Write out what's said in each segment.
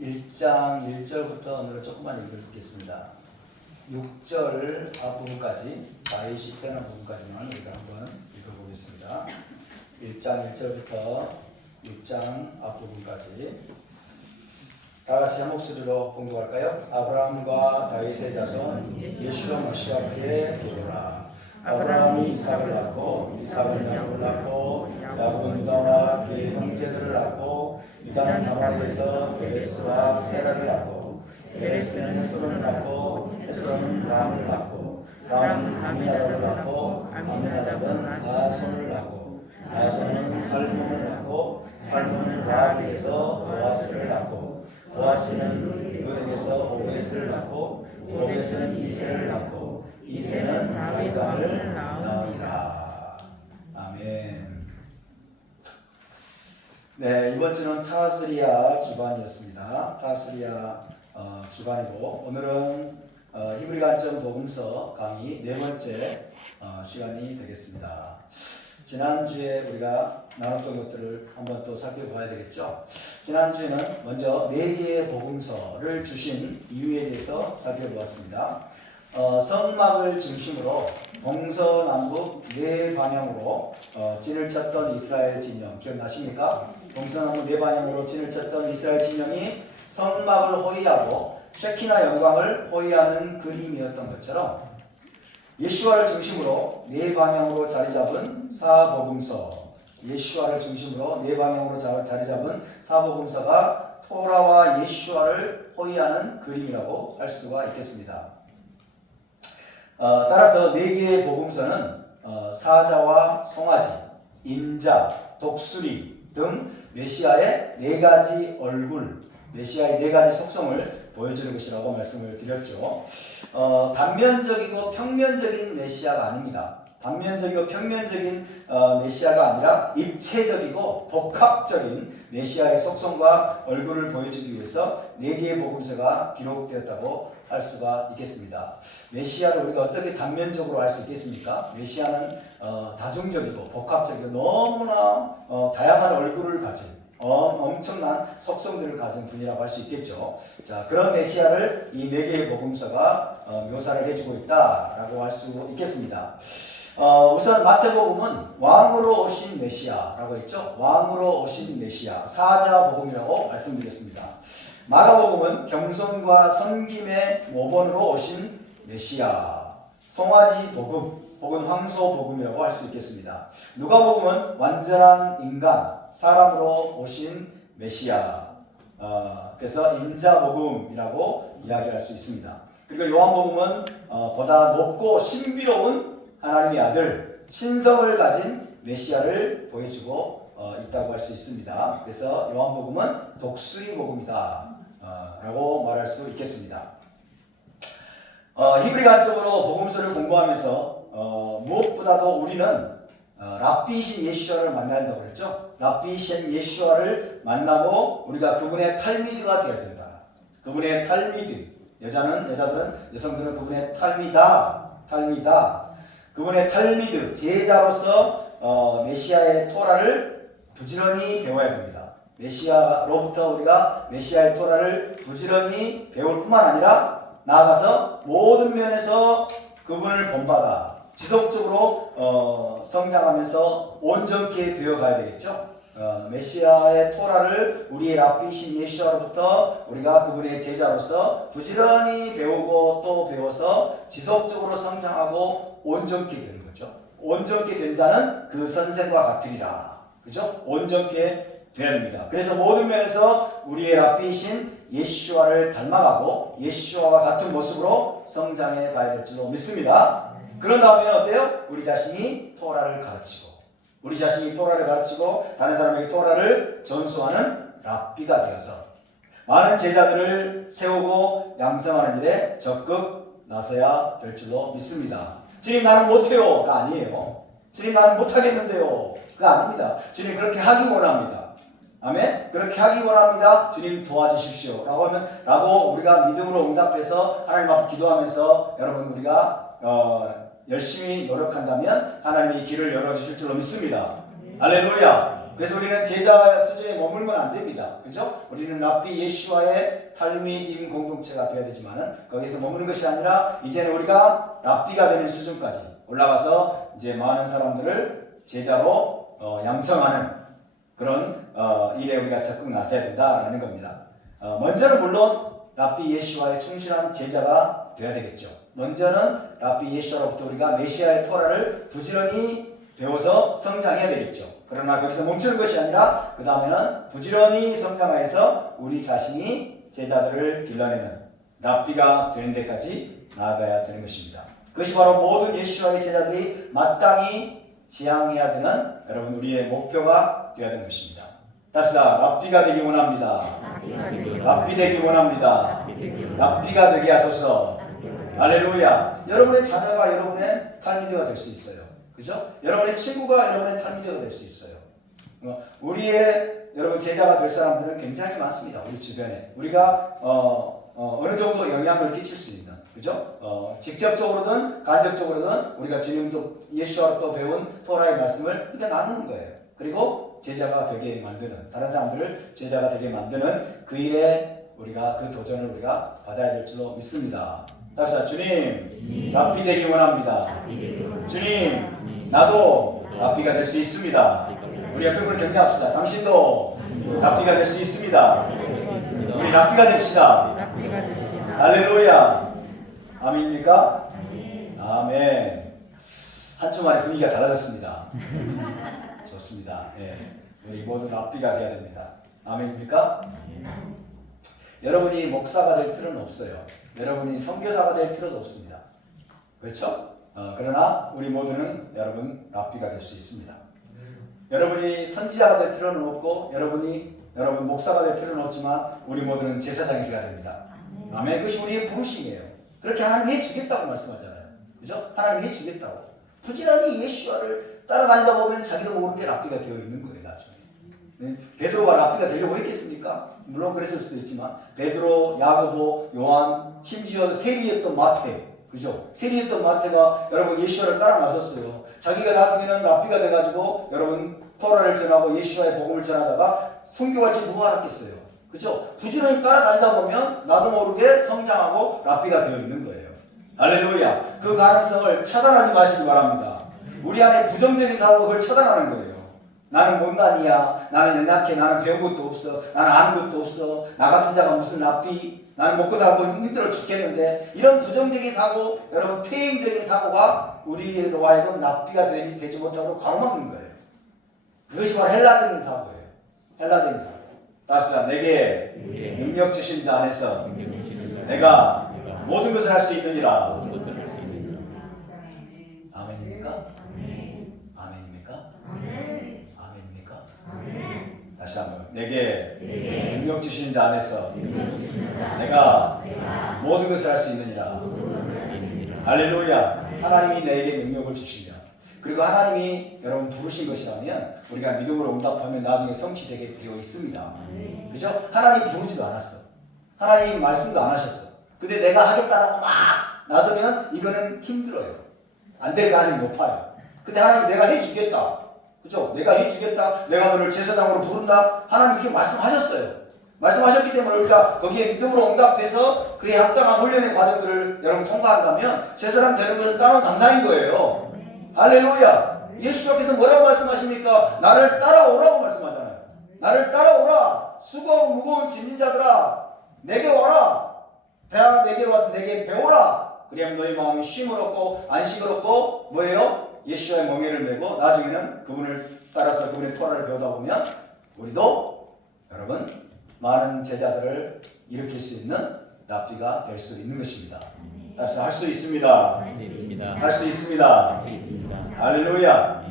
1장 1절부터 오늘 조금만 읽겠습니다. 6절 앞부분까지 다윗이 태어난 부분까지만 우리가 한번 읽어보겠습니다. 1장 1절부터 6장 앞부분까지 다 같이 한 목소리로 공부할까요? 아브라함과 다윗의 자손 예수와 머시아께 기도라. 아브라함이 이삭을 낳고 이삭은 야곱을 낳고 야곱은 유다와 그의 형제들을 낳고 유다는 다말에게서 베레스와 세라를 낳고 베레스는 헤스론을 낳고 헤스론은 람을 낳고 람은 아미나답을 낳고 아미나답은 나손을 낳고 나손은 살몬을 낳고 살몬은 라합에게서 보아스를 낳고 보아스는 르에게서 오벳을 낳고 오벳은 이새를 낳고 이새는 다윗을 낳으니라. 아멘. 네, 이번 주는 타스리아 주간이었습니다. 타스리아 주간이고 오늘은 히브리 관점 복음서 강의 네 번째 시간이 되겠습니다. 지난주에 우리가 나눴던 것들을 한번 또 살펴봐야 되겠죠. 지난주에는 먼저 네 개의 복음서를 주신 이유에 대해서 살펴보았습니다. 성막을 중심으로 동서남북 네 방향으로 진을 쳤던 이스라엘 진영 기억나십니까? 동서남북 네 방향으로 진을 쳤던 이스라엘 진영이 성막을 호위하고 쉐키나 영광을 호위하는 그림이었던 것처럼 예수와를 중심으로 네 방향으로 자리 잡은 사복음서, 예수와를 중심으로 네 방향으로 자리 잡은 사복음서가 토라와 예수와를 호위하는 그림이라고 할 수가 있겠습니다. 따라서 네 개의 복음서는 사자와 송아지, 인자, 독수리 등 메시아의 네 가지 얼굴, 메시아의 네 가지 속성을 보여주는 것이라고 말씀을 드렸죠. 단면적이고 평면적인 메시아가 아닙니다. 단면적이고 평면적인 메시아가 아니라 입체적이고 복합적인 메시아의 속성과 얼굴을 보여주기 위해서 네 개의 복음서가 기록되었다고 할 수가 있겠습니다. 메시아를 우리가 어떻게 단면적으로 알 수 있겠습니까? 메시아는 다중적이고 복합적이고 너무나 다양한 얼굴을 가진 엄청난 속성들을 가진 분이라고 할 수 있겠죠. 자, 그런 메시아를 이 네 개의 복음서가 묘사를 해주고 있다라고 할 수 있겠습니다. 우선 마태복음은 왕으로 오신 메시아라고 했죠. 왕으로 오신 메시아, 사자복음이라고 말씀드렸습니다. 마가복음은 겸손과 섬김의 모본으로 오신 메시아, 송아지 복음 혹은 황소 복음이라고 할 수 있겠습니다. 누가복음은 완전한 인간, 사람으로 오신 메시아, 그래서 인자복음이라고 이야기할 수 있습니다. 그리고 요한복음은 보다 높고 신비로운 하나님의 아들, 신성을 가진 메시아를 보여주고 있다고 할 수 있습니다. 그래서 요한복음은 독수리 복음이다 라고 말할 수 있겠습니다. 히브리 관점으로 복음서를 공부하면서 무엇보다도 우리는 랍비이신 예수와를 만나야 한다고 그랬죠. 랍비이신 예수와를 만나고 우리가 그분의 탈미드가 되어야 된다. 그분의 탈미드, 여성들은 그분의 탈미다. 그분의 탈미드, 제자로서 메시아의 토라를 부지런히 배워야 됩니다. 메시아로부터 우리가 메시아의 토라를 부지런히 배울 뿐만 아니라 나아가서 모든 면에서 그분을 본받아 지속적으로 성장하면서 온전케 되어가야 되겠죠. 메시아의 토라를 우리의 랍비이신 예수와로부터 우리가 그분의 제자로서 부지런히 배우고 또 배워서 지속적으로 성장하고 온전케 되는 거죠. 온전케 된 자는 그 선생과 같으리라. 그죠? 온전케 되어야 됩니다. 그래서 모든 면에서 우리의 랍비이신 예수와를 닮아가고 예수와 같은 모습으로 성장해 가야 될 줄로 믿습니다. 그런 다음에 어때요? 우리 자신이 토라를 가르치고 다른 사람에게 토라를 전수하는 랍비가 되어서 많은 제자들을 세우고 양성하는 일에 적극 나서야 될 줄로 믿습니다. 주님 나는 못해요가 아니에요. 주님 나는 못하겠는데요 가 아닙니다. 주님 그렇게 하기 원합니다. 아멘. 그렇게 하기 원합니다. 주님 도와주십시오. 라고 우리가 믿음으로 응답해서 하나님 앞에 기도하면서 여러분 우리가 열심히 노력한다면 하나님이 길을 열어주실 줄로 믿습니다. 할렐루야. 그래서 우리는 제자 수준에 머물면 안 됩니다. 그죠? 우리는 랍비 예슈와의 탈미dim 공동체가 되어야 되지만은 거기서 머무는 것이 아니라 이제는 우리가 랍비가 되는 수준까지 올라가서 이제 많은 사람들을 제자로 양성하는 그런 일에 우리가 적극 나서야 된다라는 겁니다. 먼저는 물론 랍비 예슈와의 충실한 제자가 되어야 되겠죠. 먼저는 랍비 예슈와로부터 우리가 메시아의 토라를 부지런히 배워서 성장해야 되겠죠. 그러나 거기서 멈추는 것이 아니라 그 다음에는 부지런히 성장하여서 우리 자신이 제자들을 길러내는 랍비가 되는 데까지 나아가야 되는 것입니다. 그것이 바로 모든 예수와의 제자들이 마땅히 지향해야 되는 여러분 우리의 목표가 되어야 되는 것입니다. 답시다. 랍비가 되기 원합니다. 랍비 되기 원합니다. 랍비가 되게 하소서. 할렐루야. 여러분의 자녀가 여러분의 탈미드가 될 수 있어요. 그죠? 여러분의 친구가 여러분의 탈미드가 될 수 있어요. 우리의 여러분 제자가 될 사람들은 굉장히 많습니다. 우리 주변에 우리가 어느 정도 영향을 끼칠 수 있는, 그죠? 직접적으로든 간접적으로든 우리가 지금도 예수와로 배운 토라의 말씀을 우리가 나누는 거예요. 그리고 제자가 되게 만드는, 다른 사람들을 제자가 되게 만드는 그 일에 우리가 그 도전을 우리가 받아야 될 줄로 믿습니다. 답시다. 주님, 랍비 되기 원합니다. 주님, 나도 랍비가 될 수 있습니다. 우리 옆에 분을 격려합시다. 당신도 랍비가 될 수 있습니다. 우리 랍비가 됩시다. 할렐루야. 아멘입니까? 아멘. 한 주 만에 분위기가 달라졌습니다. 좋습니다. 예. 우리 모두 랍비가 되어야 됩니다. 아멘입니까? 여러분이 목사가 될 필요는 없어요. 여러분이 선교사가 될 필요도 없습니다. 그렇죠? 그러나 우리 모두는 여러분 랍비가 될 수 있습니다. 여러분이 선지자가 될 필요는 없고 여러분 목사가 될 필요는 없지만 우리 모두는 제사장이 되어야 됩니다. 아멘. 그것이 우리의 부르심이에요. 그렇게 하나님이 해주겠다고 말씀하잖아요. 그죠? 하나님이 해주겠다고. 부지런히 예수와를 따라다니다 보면 자기도 모르게 랍비가 되어 있는 거예요. 나중에. 베드로가 랍비가 되려고 했겠습니까? 물론 그랬을 수도 있지만 베드로, 야고보, 요한, 심지어 세리였던 마태, 그죠? 세리였던 마태가 여러분 예수와를 따라 나섰어요. 자기가 나중에는 랍비가 돼가지고 여러분 토라를 전하고 예수와의 복음을 전하다가 순교할 줄 누가 알았겠어요? 그죠? 부지런히 따라다니다 보면 나도 모르게 성장하고 랍비가 되어 있는 거예요. 할렐루야. 그 가능성을 차단하지 마시기 바랍니다. 우리 안에 부정적인 사고를 차단하는 거예요. 나는 못난이야. 나는 연약해. 나는 배운 것도 없어. 나는 아는 것도 없어. 나 같은 자가 무슨 랍비. 나는 먹고 살고 힘들어 죽겠는데. 이런 부정적인 사고, 여러분 퇴행적인 사고가 우리로 하여금 랍비가 되지 못하고 가로막는 거예요. 그것이 바로 헬라적인 사고예요. 헬라적인 사고. 답시다. 내게 능력 주신 자 안에서 내가 모든 것을 할 수 있느니라. 아멘입니까? 아멘입니까? 아멘입니까? 다시 한번. 내게 능력 주신 자 안에서 내가 모든 것을 할 수 있느니라. 할렐루야. 하나님이 내게 능력을 주시며 그리고 하나님이 여러분 부르신 것이라면 우리가 믿음으로 응답하면 나중에 성취되게 되어 있습니다. 그죠? 하나님 부르지도 않았어. 하나님 말씀도 안 하셨어. 근데 내가 하겠다라고 막 나서면 이거는 힘들어요. 안 될 가능성이 높아요. 근데 하나님 내가 해주겠다. 그죠? 내가 해주겠다. 내가 너를 제사장으로 부른다. 하나님 그렇게 말씀하셨어요. 말씀하셨기 때문에 우리가 거기에 믿음으로 응답해서 그에 합당한 훈련의 과정들을 여러분 통과한다면 제사장 되는 것은 따로 당사인 거예요. 할렐루야. 예수께서 뭐라고 말씀하십니까? 나를 따라오라고 말씀하잖아요. 나를 따라오라. 수고하고 무거운 짐진 자들아 내게 와라. 대학 내게로 와서 내게 배우라. 그리하면 너희 마음이 쉼을 얻고 안식을 얻고 뭐예요? 예수와의 멍에를 메고 나중에는 그분을 따라서 그분의 토라를 배우다 보면 우리도 여러분 많은 제자들을 일으킬 수 있는 랍비가 될 수 있는 것입니다. 따라서 할 수 있습니다. 할 수 있습니다. 할렐루야.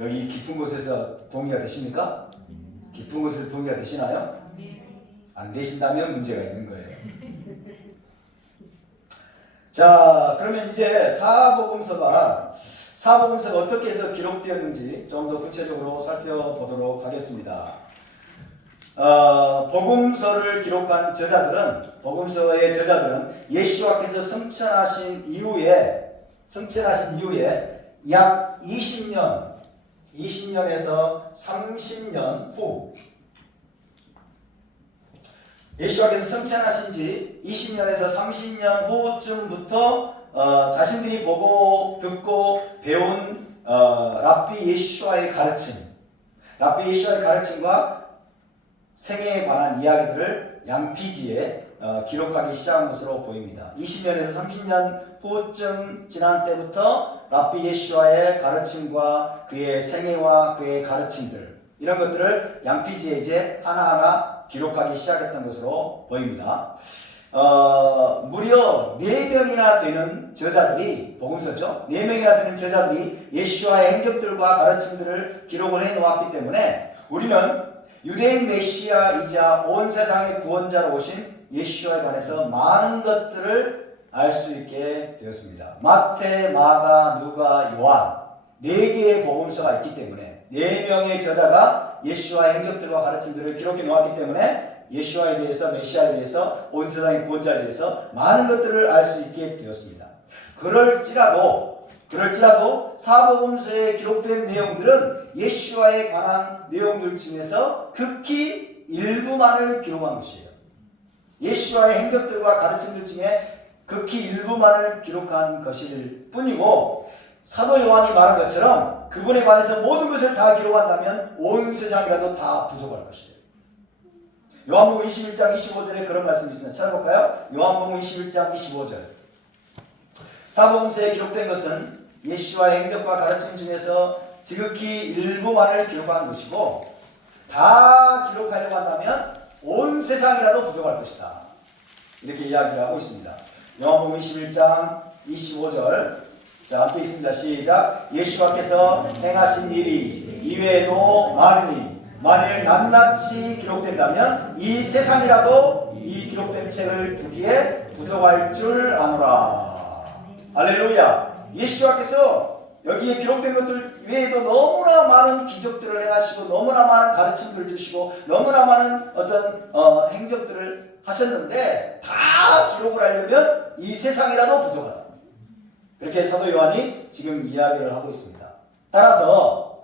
여기 깊은 곳에서 동의가 되십니까? 깊은 곳에서 동의가 되시나요? 안 되신다면 문제가 있는 거예요. 자, 그러면 이제 사복음서가 어떻게 해서 기록되었는지 좀 더 구체적으로 살펴보도록 하겠습니다. 복음서를 기록한 복음서의 저자들은 예수와께서 승천하신 이후에 약 20년에서 30년 후 예수와께서 승천하신 지 20년에서 30년 후쯤부터 자신들이 보고 듣고 배운 랍비 예수와의 가르침, 랍비 예수와의 가르침과 생애에 관한 이야기들을 양피지에 기록하기 시작한 것으로 보입니다. 20년에서 30년 후쯤 지난 때부터 랍비 예수와의 가르침과 그의 생애와 그의 가르침들 이런 것들을 양피지에 이제 하나하나 기록하기 시작했던 것으로 보입니다. 무려 4명이나 되는 저자들이 복음서죠. 4명이나 되는 저자들이 예수와의 행적들과 가르침들을 기록을 해 놓았기 때문에 우리는 유대인 메시아이자 온 세상의 구원자로 오신 예수와에 관해서 많은 것들을 알 수 있게 되었습니다. 마태, 마가, 누가, 요한 4개의 복음서가 있기 때문에 4명의 저자가 예수와의 행적들과 가르침들을 기록해 놓았기 때문에 예수와에 대해서 메시아에 대해서 온 세상의 구원자에 대해서 많은 것들을 알 수 있게 되었습니다. 그럴지라도 사복음서에 기록된 내용들은 예수와에 관한 내용들 중에서 극히 일부만을 기록한 것이에요. 예수와의 행적들과 가르침들 중에 극히 일부만을 기록한 것일 뿐이고 사도 요한이 말한 것처럼 그분에 관해서 모든 것을 다 기록한다면 온 세상이라도 다 부족할 것이에요. 요한복음 21장 25절에 그런 말씀이 있습니다. 찾아볼까요? 요한복음 21장 25절. 사복음서에 기록된 것은 예수와의 행적과 가르침 중에서 지극히 일부만을 기록한 것이고 다 기록하려고 한다면 온 세상이라도 부족할 것이다. 이렇게 이야기를 하고 있습니다. 요한복음 21장 25절. 자, 앞에 있습니다. 시작. 예수께서 행하신 일이 이외에도 많으니 만일 낱낱이 기록된다면 이 세상이라도 이 기록된 책을 두기에 부족할 줄 아노라. 할렐루야. 예수께서 여기에 기록된 것들 외에도 너무나 많은 기적들을 행하시고 너무나 많은 가르침들을 주시고 너무나 많은 어떤 행적들을 하셨는데 다 기록을 하려면 이 세상이라도 부족하다. 그렇게 사도 요한이 지금 이야기를 하고 있습니다. 따라서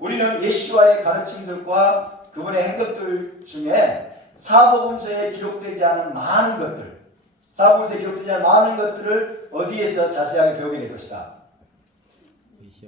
우리는 예수와의 가르침들과 그분의 행적들 중에 사복음서에 기록되지 않은 많은 것들, 사복음서에 기록되지 않은 많은 것들을 어디에서 자세하게 배우게 될 것이다.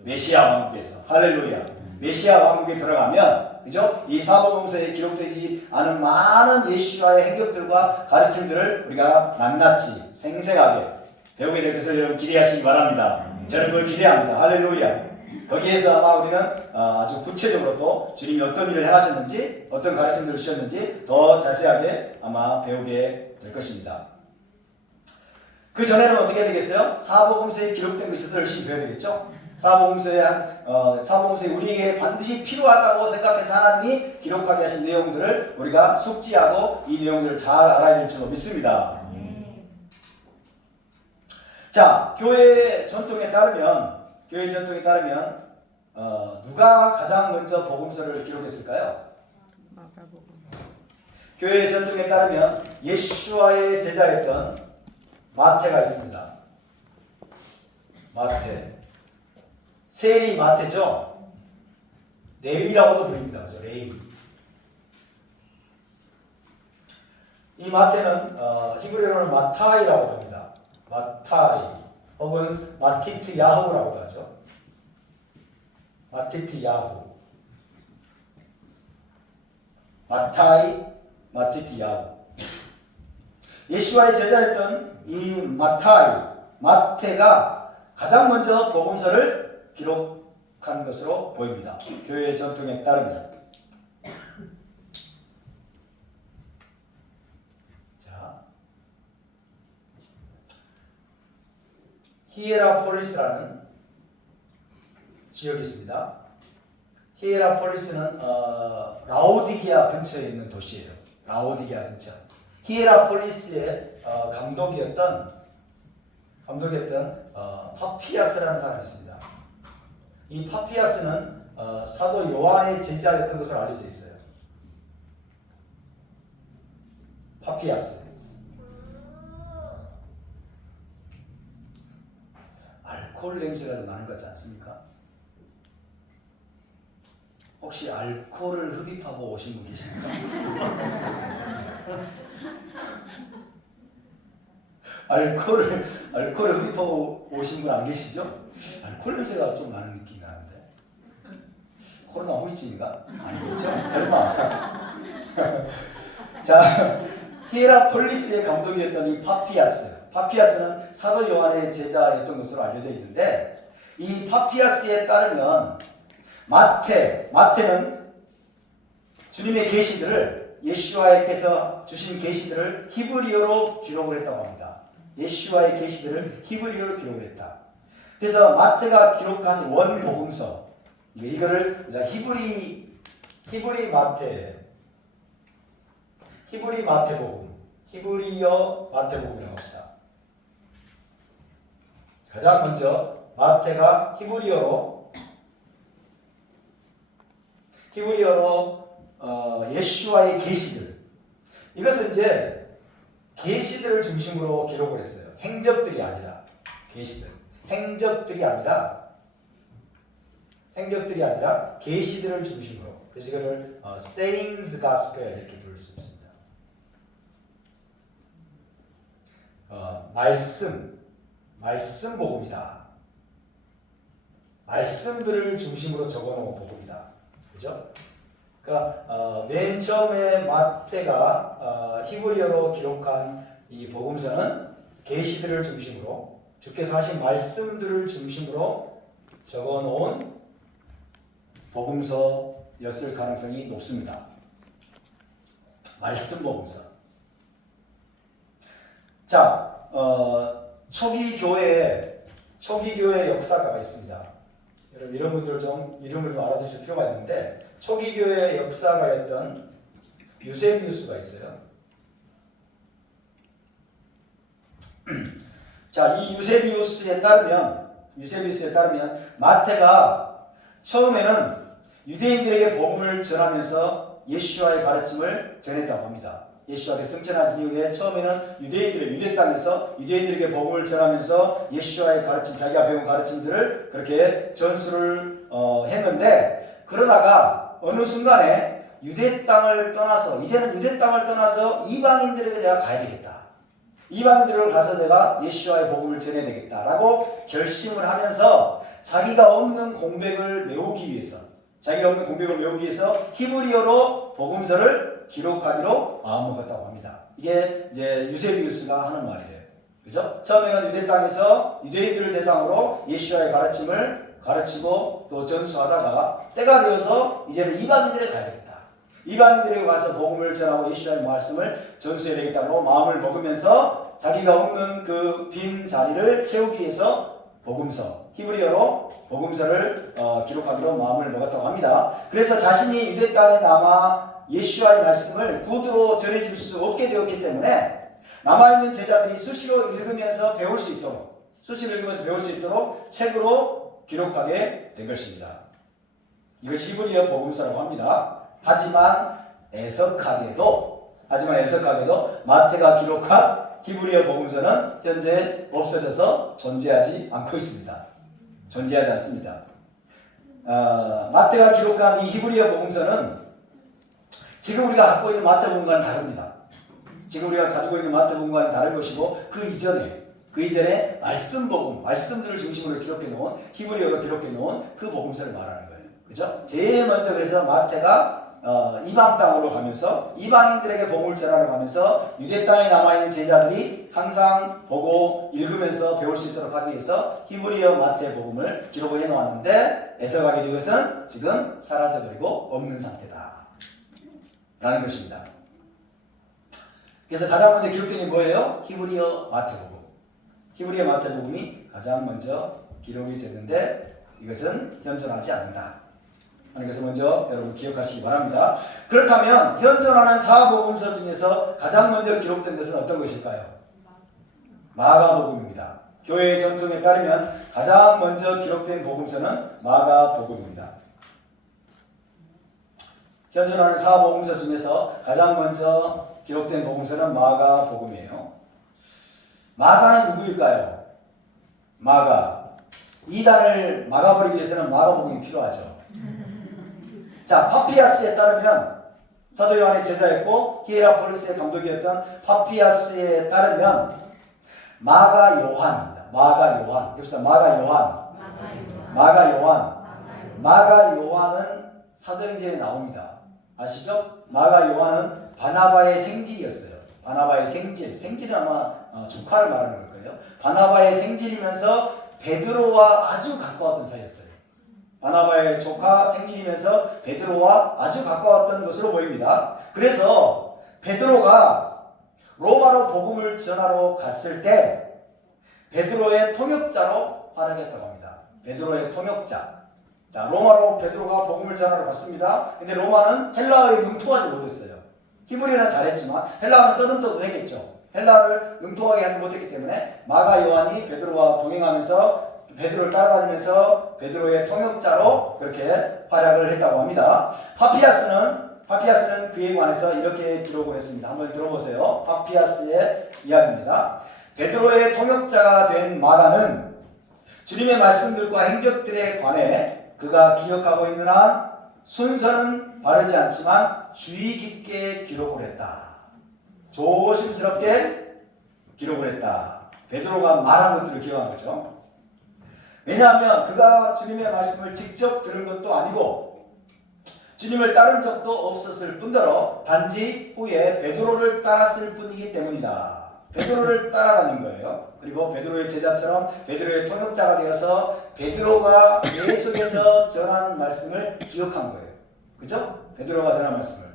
메시아 왕국에서. 할렐루야. 메시아 왕국에 들어가면 그죠? 이 사복음서에 기록되지 않은 많은 예수와의 행적들과 가르침들을 우리가 낱낱이 생생하게 배우게 될 것을 여러분 기대하시기 바랍니다. 저는 그걸 기대합니다. 할렐루야. 거기에서 아마 우리는 아주 구체적으로 또 주님이 어떤 일을 행하셨는지 어떤 가르침들을 주셨는지 더 자세하게 아마 배우게 될 것입니다. 그 전에는 어떻게 되겠어요? 사복음서에 기록된 것을 열심히 배워야 되겠죠? 사복음서에 우리에게 반드시 필요하다고 생각해서 하나님이 기록하게 하신 내용들을 우리가 숙지하고 이 내용들을 잘 알아야 될 줄로 믿습니다. 자, 교회의 전통에 따르면 누가 가장 먼저 복음서를 기록했을까요? 교회의 전통에 따르면 예수와의 제자였던 마태가 있습니다. 마태. 세리 마태죠. 레위라고도 불립니다. 그죠? 레위. 이 마태는 히브리어로는 마타이라고도 합니다. 마타이 혹은 마티트 야후라고도 하죠. 마티트 야후. 마타이, 마티트 야후. 예수와의 제자였던 이 마태가 가장 먼저 복음서를 기록한 것으로 보입니다. 교회의 전통에 따르면. 자, 히에라폴리스라는 지역이 있습니다. 히에라폴리스는 라오디게아 근처에 있는 도시예요. 라오디게아 근처. 히에라폴리스의 감독이었던 파피아스라는 사람이 있습니다. 이 파피아스는 사도 요한의 제자였던 것으로 알려져 있어요. 파피아스. 알코올 냄새가 좀 나는 것 같지 않습니까? 혹시 알코올을 흡입하고 오신 분 계십니까? 알코올을 흡입하고 오신 분 안 계시죠? 알코올 냄새가 좀 나는 느낌이 나는데. 코로나 후유증인가? 아니겠죠? 설마. 자, 히에라폴리스의 감독이었던 이 파피아스는 사도 요한의 제자였던 것으로 알려져 있는데, 이 파피아스에 따르면 마태는 주님의 계시들을, 예수와께서 주신 계시들을 히브리어로 기록을 했다고 합니다. 예수와의 계시들을 히브리어로 기록을 했다. 그래서 마태가 기록한 원복음서, 이거를 히브리 마태복음, 히브리어 마태복음이라고 합시다. 가장 먼저 마태가 히브리어로 예수와의 계시들, 이것은 이제 계시들을 중심으로 기록을 했어요. 행적들이 아니라 계시들을 중심으로. 그래서 이거를 sayings gospel 이렇게 부를 수 있습니다. 말씀 복음이다. 말씀들을 중심으로 적어놓은 복음이다. 그죠? 그러니까 맨 처음에 마태가 히브리어로 기록한 이 복음서는 계시들을 중심으로, 주께서 하신 말씀들을 중심으로 적어놓은 복음서였을 가능성이 높습니다. 말씀 복음서. 자, 초기 교회의 역사가 있습니다. 여러분 이런 분들 좀 이름을 좀 알아두실 필요가 있는데, 초기 교회의 역사가였던 유세비우스가 있어요. 자, 이 유세비우스에 따르면 마태가 처음에는 유대인들에게 복음을 전하면서 예수와의 가르침을 전했다고 합니다. 예수와의 승천하신 이후에 처음에는 유대 땅에서 유대인들에게 복음을 전하면서 예수와의 가르침, 자기가 배운 가르침들을 그렇게 전수를 했는데, 그러다가 어느 순간에 유대 땅을 떠나서 이방인들에게 내가 가야 되겠다. 이방인들을 가서 내가 예수와의 복음을 전해야 되겠다라고 결심을 하면서 자기가 없는 공백을 메우기 위해서 히브리어로 복음서를 기록하기로 마음먹었다고 합니다. 이게 이제 유세비우스가 하는 말이에요. 그죠? 처음에는 유대 땅에서 유대인들을 대상으로 예수와의 가르침을 가르치고 또 전수하다가 때가 되어서 이제는 이방인들에 가야 되겠다. 이방인들에게 가서 복음을 전하고 예수와의 말씀을 전수해야 되겠다고 마음을 먹으면서 자기가 없는 그 빈 자리를 채우기 위해서 히브리어로 복음서를 기록하기로 마음을 먹었다고 합니다. 그래서 자신이 유대 땅에 남아 예수와의 말씀을 구두로 전해줄 수 없게 되었기 때문에 남아있는 제자들이 수시로 읽으면서 배울 수 있도록 책으로 기록하게 된 것입니다. 이것이 히브리어 복음서라고 합니다. 하지만 애석하게도 마태가 기록한 히브리어 복음서는 현재 없어져서 존재하지 않습니다. 마태가 기록한 이 히브리어 복음서는 지금 우리가 갖고 있는 마태복음과는 다릅니다. 지금 우리가 가지고 있는 마태복음과는 다른 것이고, 그 이전에 말씀들을 중심으로 기록해놓은, 히브리어로 기록해놓은 그 복음서를 말하는 거예요. 그죠? 제일 먼저 그래서 마태가 이방 땅으로 가면서 이방인들에게 복음을 전하러 가면서 유대 땅에 남아있는 제자들이 항상 보고 읽으면서 배울 수 있도록 하기 위해서 히브리어 마태복음을 기록을 해놓았는데, 애석하게 이것은 지금 사라져버리고 없는 상태다 라는 것입니다. 그래서 가장 먼저 기록된 게 뭐예요? 히브리어 마태복음이 가장 먼저 기록이 됐는데, 이것은 현존하지 않는다 하는 것을 먼저 여러분 기억하시기 바랍니다. 그렇다면 현존하는 사복음서 중에서 가장 먼저 기록된 것은 어떤 것일까요? 마가복음입니다. 교회의 전통에 따르면 가장 먼저 기록된 복음서는 마가복음입니다. 현존하는 사복음서 중에서 가장 먼저 기록된 복음서는 마가복음이에요. 마가는 누구일까요? 이단을 막아버리기 위해서는 마가복음이 필요하죠. 자, 파피아스에 따르면 사도 요한의 제자였고 히에라폴리스의 감독이었던 파피아스에 따르면 마가 요한입니다. 마가 요한. 여기서 마가 요한. 마가 요한은 사도행전에 나옵니다. 아시죠? 마가 요한은 바나바의 생질이었어요. 바나바의 생질. 생질은 아마 조카를 말하는 걸 거예요. 바나바의 생질이면서 베드로와 아주 가까웠던 사이였어요. 바나바의 조카 생질이면서 베드로와 아주 가까웠던 것으로 보입니다. 그래서 베드로가 로마로 복음을 전하러 갔을 때 베드로의 통역자로 활약했다고 합니다. 베드로의 통역자. 자, 로마로 베드로가 복음을 전하러 갔습니다. 근데 로마는 헬라어에 능통하지 못했어요. 히브리어는 잘했지만 헬라어는 떠듬떠듬했겠죠. 헬라어를 능통하게 하지 못했기 때문에 마가 요한이 베드로와 동행하면서 베드로를 따라다니면서 베드로의 통역자로 그렇게 활약을 했다고 합니다. 파피아스는 그에 관해서 이렇게 기록을 했습니다. 한번 들어보세요. 파피아스의 이야기입니다. 베드로의 통역자가 된 마가는 주님의 말씀들과 행적들에 관해 그가 기억하고 있는 한 순서는 바르지 않지만 주의 깊게 기록을 했다. 조심스럽게 기록을 했다. 베드로가 말한 것들을 기억한 거죠. 왜냐하면 그가 주님의 말씀을 직접 들은 것도 아니고 주님을 따른 적도 없었을 뿐더러 단지 후에 베드로를 따랐을 뿐이기 때문이다. 베드로를 따라가는 거예요. 그리고 베드로의 제자처럼 베드로의 통역자가 되어서 베드로가 계속해서 전한 말씀을 기억한 거예요. 그죠? 베드로가 전한 말씀을.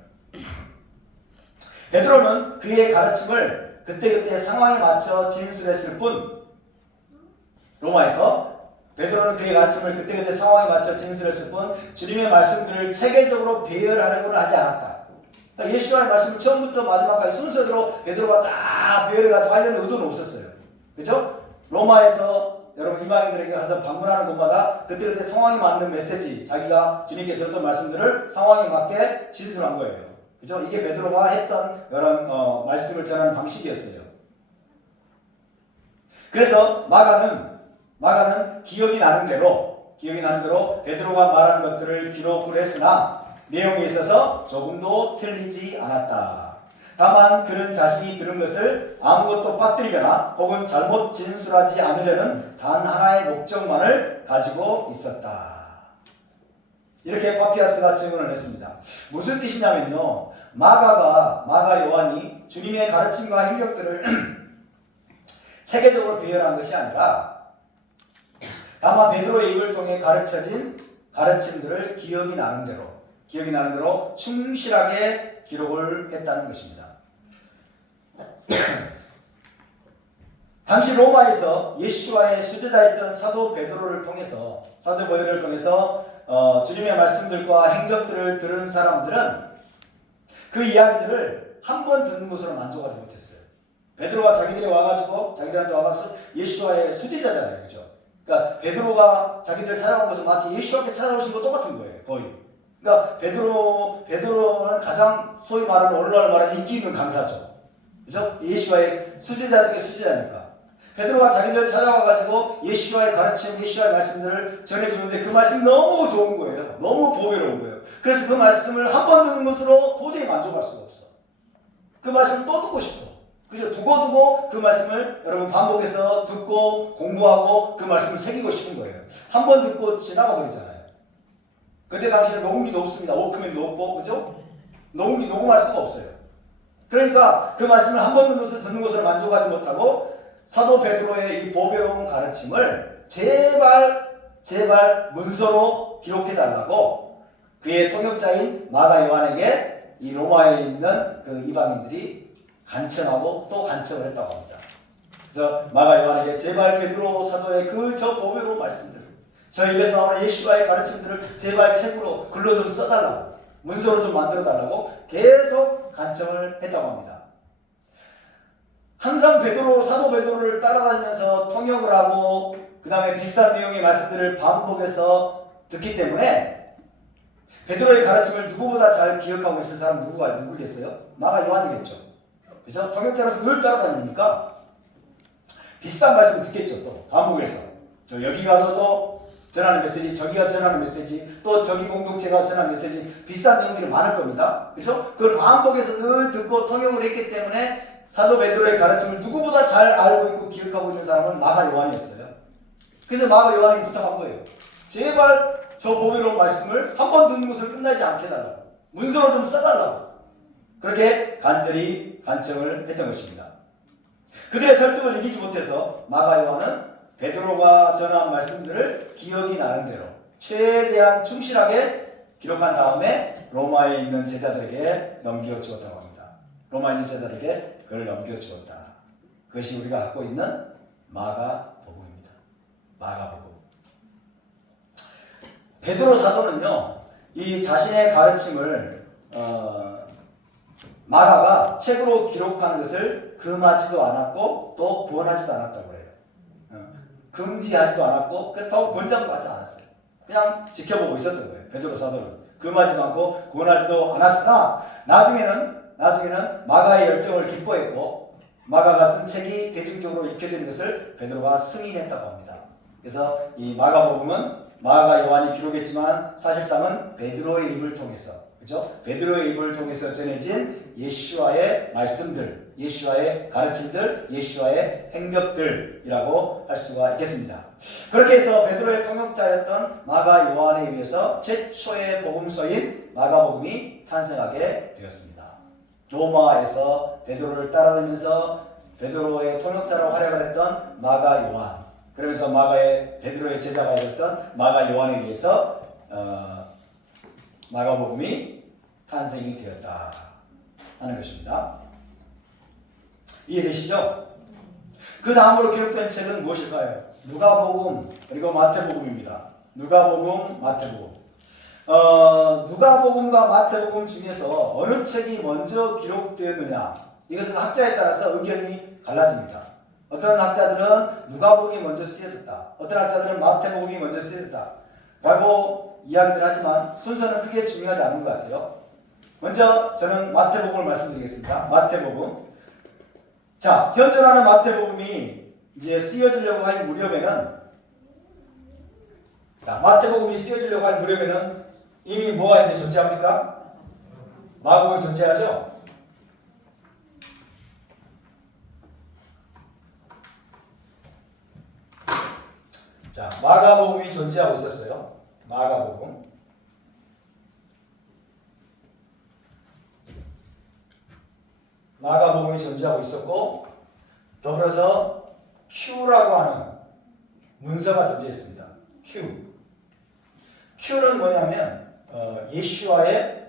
베드로는 그의 가르침을 그때그때 상황에 맞춰 진술했을 뿐, 로마에서 베드로는 그의 가르침을 그때그때 상황에 맞춰 진술했을 뿐 주님의 말씀들을 체계적으로 배열하려고는 하지 않았다. 그러니까 예수와의 말씀을 처음부터 마지막까지 순서대로 베드로가 다 배열해가지고 하려는 의도는 없었어요. 그죠? 로마에서 여러분 이방인들에게 가서 방문하는 곳마다 그때그때 상황에 맞는 메시지, 자기가 주님께 들었던 말씀들을 상황에 맞게 진술한 거예요. 그죠? 이게 베드로가 했던 이런 말씀을 전하는 방식이었어요. 그래서 마가는 기억이 나는 대로 베드로가 말한 것들을 기록을 했으나 내용에 있어서 조금도 틀리지 않았다. 다만 그는 자신이 들은 것을 아무것도 빠뜨리거나 혹은 잘못 진술하지 않으려는 단 하나의 목적만을 가지고 있었다. 이렇게 파피아스가 증언을 했습니다. 무슨 뜻이냐면요, 마가 요한이 주님의 가르침과 행적들을 체계적으로 배열한 것이 아니라 다만 베드로의 입을 통해 가르쳐진 가르침들을 기억이 나는 대로 충실하게 기록을 했다는 것입니다. 당시 로마에서 예수와의 수제자였던 사도 베드로를 통해서 주님의 말씀들과 행적들을 들은 사람들은 그 이야기들을 한 번 듣는 것으로 만족하지 못했어요. 베드로가 자기들한테 와가지고 예수와의 수제자잖아요, 그죠? 그러니까 베드로가 자기들 찾아온 것은 마치 예수한테 찾아오신 거 똑같은 거예요, 거의. 그러니까 베드로는 가장 소위 말하는 오늘날 말하는 인기 있는 강사죠, 그죠? 예수와의 수제자 중에 수제자니까. 베드로가 자기들 찾아와가지고 예수와의 가르침, 예수와의 말씀들을 전해주는데 그 말씀이 너무 좋은 거예요. 너무 보배로운 거예요. 그래서 그 말씀을 한 번 듣는 것으로 도저히 만족할 수가 없어. 그 말씀을 또 듣고 싶어. 그죠? 두고 그 말씀을 여러분 반복해서 듣고 공부하고 그 말씀을 새기고 싶은 거예요. 한 번 듣고 지나가 버리잖아요. 그때 당시에는 녹음기도 없습니다. 워크맨도 없고, 그죠? 녹음기 녹음할 수가 없어요. 그러니까 그 말씀을 한 번 듣는 것으로 만족하지 못하고 사도 베드로의 이 보배로운 가르침을 제발 문서로 기록해달라고 그의 통역자인 마가 요한에게 이 로마에 있는 그 이방인들이 간청하고 또 간청을 했다고 합니다. 그래서 마가 요한에게 제발 베드로 사도의 저 보배로운 말씀들, 저 입에서 나오는 예수와의 가르침들을 제발 책으로 글로 좀 써달라고, 문서로 좀 만들어달라고 계속 간청을 했다고 합니다. 항상 사도 베드로를 따라다니면서 통역을 하고 그 다음에 비슷한 내용의 말씀들을 반복해서 듣기 때문에 베드로의 가르침을 누구보다 잘 기억하고 있을 사람 누구겠어요? 마가 요한이겠죠. 그죠? 통역자로서 늘 따라다니니까 비슷한 말씀을 듣겠죠. 또 반복해서 여기 가서 또 전하는 메시지, 저기가 전하는 메시지, 또 저기 공동체가 전하는 메시지, 비슷한 내용들이 많을 겁니다. 그렇죠? 그걸 반복해서 늘 듣고 통역을 했기 때문에 사도 베드로의 가르침을 누구보다 잘 알고 있고 기억하고 있는 사람은 마가 요한이었어요. 그래서 마가 요한이 부탁한 거예요. 제발 저 보배로운 말씀을 한 번 듣는 것을 끝나지 않게 해달라고. 문서로 좀 써달라고. 그렇게 간절히 간청을 했던 것입니다. 그들의 설득을 이기지 못해서 마가 요한은 베드로가 전한 말씀들을 기억이 나는 대로 최대한 충실하게 기록한 다음에 로마에 있는 제자들에게 넘겨주었다고 합니다. 로마에 있는 제자들에게 그걸 넘겨주었다. 그것이 우리가 갖고 있는 마가복음입니다. 마가복음. 베드로 사도는요, 이 자신의 가르침을 마가가 책으로 기록하는 것을 금하지도 않았고 또 구원하지도 않았다고 해요. 금지하지도 않았고 그렇다고 권장받지 않았어요. 그냥 지켜보고 있었던 거예요. 베드로 사도는 금하지도 않고 구원하지도 않았으나 나중에는 마가의 열정을 기뻐했고 마가가 쓴 책이 대중적으로 읽혀지는 것을 베드로가 승인했다고 합니다. 그래서 이 마가복음은 마가 요한이 기록했지만 사실상은 베드로의 입을 통해서, 그죠? 베드로의 입을 통해서 전해진 예수와의 말씀들, 예수와의 가르침들, 예수와의 행적들이라고 할 수가 있겠습니다. 그렇게 해서 베드로의 통역자였던 마가 요한에 의해서 최초의 복음서인 마가복음이 탄생하게 되었습니다. 로마에서 베드로를 따라다니면서 베드로의 통역자로 활약을 했던 마가 요한, 그러면서 베드로의 제자가 되었던 마가 요한에 의해서 마가복음이 탄생이 되었다 하는 것입니다. 이해되시죠? 그 다음으로 기록된 책은 무엇일까요? 누가복음 그리고 마태복음입니다. 누가복음, 마태복음. 누가복음과 마태복음 중에서 어느 책이 먼저 기록되느냐, 이것은 학자에 따라서 의견이 갈라집니다. 어떤 학자들은 누가복음이 먼저 쓰여졌다, 어떤 학자들은 마태복음이 먼저 쓰여졌다 라고 이야기들 하지만 순서는 크게 중요하지 않은 것 같아요. 먼저 저는 마태복음을 말씀드리겠습니다. 마태복음. 자, 현존하는 마태복음이 이제 쓰여지려고 할 무렵에는, 마태복음이 쓰여지려고 할 무렵에는 이미 뭐가 이제 존재합니까? 마가복음이 존재하죠? 자, 마가복음이 존재하고 있었어요. 마가복음이 존재하고 있었고, 더불어서 Q라고 하는 문서가 존재했습니다. Q는 뭐냐면 예수와의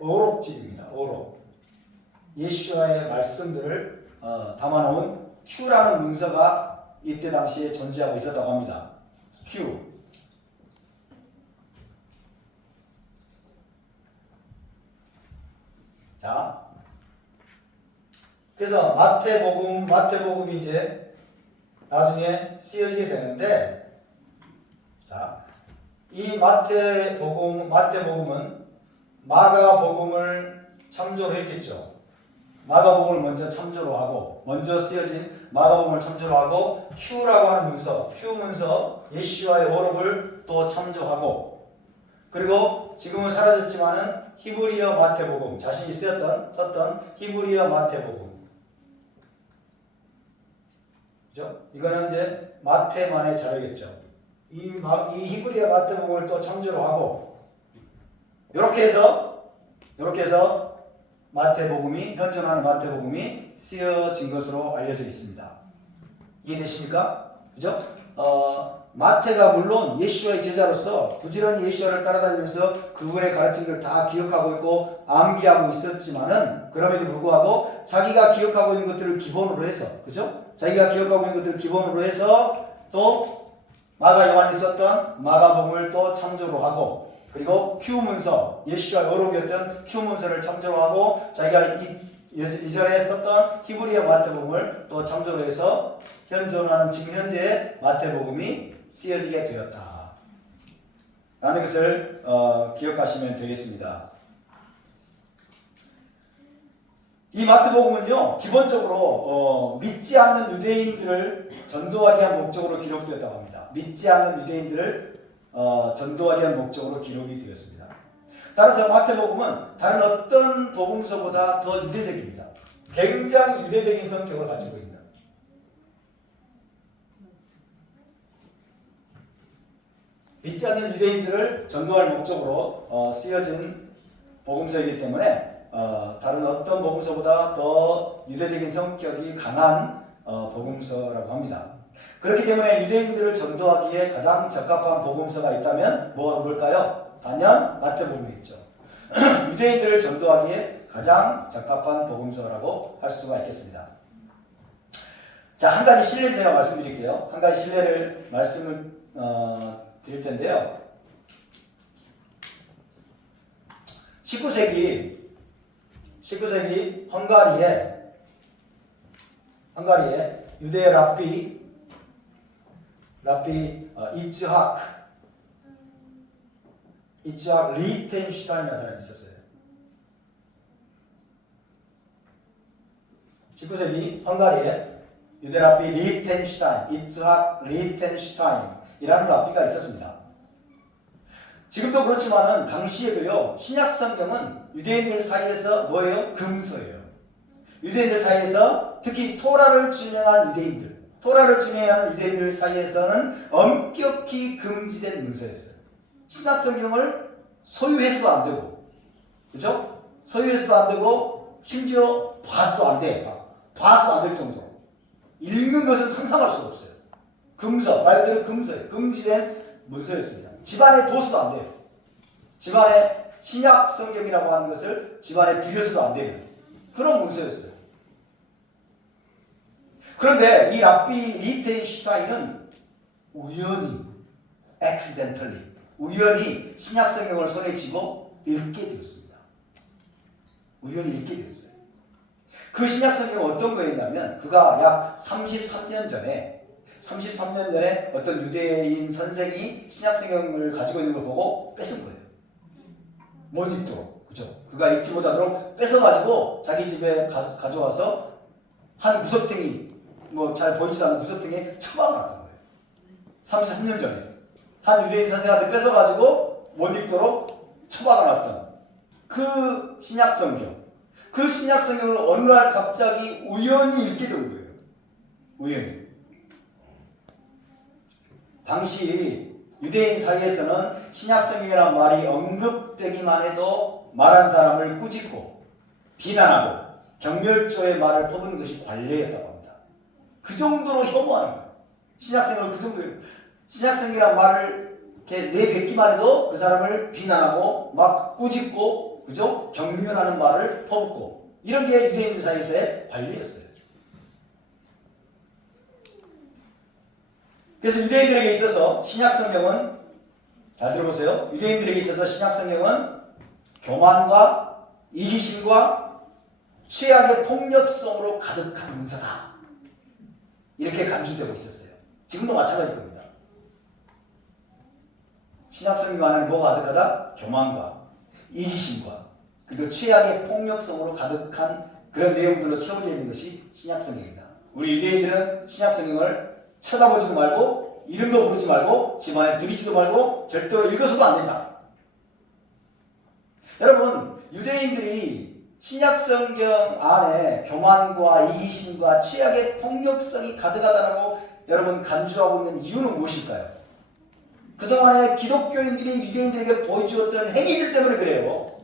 어록집입니다. 어록. 예수와의 말씀들을 담아놓은 Q라는 문서가 이때 당시에 존재하고 있었다고 합니다. Q. 자, 그래서 마태복음이 이제 나중에 쓰여지게 되는데, 자, 이 마태복음은 마가복음을 참조로 했겠죠. 마가복음을 먼저 참조로 하고, 먼저 쓰여진 마가복음을 참조로 하고, Q라고 하는 문서, Q 문서, 예수와의 어록을 또 참조하고, 그리고 지금은 사라졌지만은 히브리어 마태복음, 자신이 썼던 히브리어 마태복음, 그죠? 이거는 이제 마태만의 자료겠죠. 이 히브리어 마태복음을 또 참조로 하고, 이렇게 해서 현존하는 마태복음이 쓰여진 것으로 알려져 있습니다. 이해되십니까? 그죠? 마태가 물론 예수와의 제자로서 부지런히 예수와를 따라다니면서 그분의 가르침들을 다 기억하고 있고 암기하고 있었지만은, 그럼에도 불구하고 자기가 기억하고 있는 것들을 기본으로 해서, 그죠? 자기가 기억하고 있는 것들을 기본으로 해서 또 마가 요한이 썼던 마가복음을 또 참조로 하고, 그리고 Q 문서, 예수와 어록이었던 Q 문서를 참조로 하고, 자기가 이전에 썼던 히브리어 마태복음을 또 참조로 해서 현존하는 지금 현재의 마태복음이 쓰여지게 되었다 라는 것을 기억하시면 되겠습니다. 이 마태복음은요, 기본적으로 믿지 않는 유대인들을 전도하기 위한 목적으로 기록되었다고 합니다. 복음서가 믿지 않는 유대인들을 전도하기 위한 목적으로 기록이 되었습니다. 따라서 마태복음은 다른 어떤 복음서보다 더 유대적입니다. 굉장히 유대적인 성격을 가지고 있는, 믿지 않는 유대인들을 전도할 목적으로 쓰여진 복음서이기 때문에 다른 어떤 복음서보다 더 유대적인 성격이 강한 복음서라고 합니다. 그렇기 때문에 유대인들을 전도하기에 가장 적합한 복음서가 있다면 뭘까요? 단연 마태복음이겠죠. 유대인들을 전도하기에 가장 적합한 복음서라고 할 수가 있겠습니다. 자, 한 가지 신뢰를 제가 말씀드릴게요. 한 가지 신뢰를 말씀을 드릴 텐데요. 19세기 헝가리에 유대 랍비 이츠학 리텐슈타인이라는 사람이 있었어요. 19세기 헝가리에 유대 랍비 이츠학 리텐슈타인이라는 랍비가 있었습니다. 지금도 그렇지만은 당시에도요, 신약 성경은 유대인들 사이에서 뭐예요? 금서예요. 유대인들 사이에서 특히 토라를 준행한 유대인들 사이에서는 엄격히 금지된 문서였어요. 신약 성경을 소유해서도 안 되고, 그죠? 소유해서도 안 되고, 심지어 봐서도 안 돼. 봐서도 안 될 정도로. 읽는 것은 상상할 수가 없어요. 금서, 말 그대로 금서예요. 금지된 문서였습니다. 집안에 둬서도 안 돼요. 집안에 신약 성경이라고 하는 것을 집안에 들여서도 안 되는 그런 문서였어요. 그런데 이 랍비 리텐슈타인은 우연히 신약 성경을 손에 쥐고 읽게 되었습니다. 우연히 읽게 되었어요. 그 신약 성경은 어떤 거였냐면, 그가 약 33년 전에 어떤 유대인 선생이 신약 성경을 가지고 있는 걸 보고 뺏은 거예요. 못 읽도록, 그죠? 그가 읽지 못하도록 뺏어가지고 자기 집에 가져와서 한 구석탱이, 잘 보이지도 않는 구석탱이에 처박아 놨던 거예요. 33년 전에 한 유대인 선생한테 뺏어가지고 못 읽도록 처박아 놨던 그 신약 성경. 그 신약 성경을 어느 날 갑자기 우연히 읽게 된 거예요. 우연히. 당시 유대인 사이에서는 신약 성경이라는 말이 언급되기만 해도 말한 사람을 꾸짖고 비난하고 경멸조의 말을 퍼붓는 것이 관례였다고 합니다. 그 정도로 혐오하는 거예요. 신약 성경을 그 정도로. 신약 성경이라는 말을 이렇게 내뱉기만 해도 그 사람을 비난하고 막 꾸짖고, 그죠? 경멸하는 말을 퍼붓고, 이런 게 유대인들 사이에서의 관례였어요. 그래서 유대인들에게 있어서 신약 성경은, 잘 들어보세요. 유대인들에게 있어서 신약 성경은 교만과 이기심과 최악의 폭력성으로 가득한 문서다, 이렇게 간주되고 있었어요. 지금도 마찬가지일 겁니다. 신약 성경 안에 뭐가 가득하다? 교만과 이기심과 그리고 최악의 폭력성으로 가득한 그런 내용들로 채워져 있는 것이 신약 성경이다. 우리 유대인들은 신약 성경을 쳐다보지도 말고 이름도 부르지 말고 집안에 들이지도 말고 절대로 읽어서도 안 된다. 여러분, 유대인들이 신약 성경 안에 교만과 이기심과 최악의 폭력성이 가득하다라고 여러분 간주하고 있는 이유는 무엇일까요? 그동안에 기독교인들이 유대인들에게 보여주었던 행위들 때문에 그래요.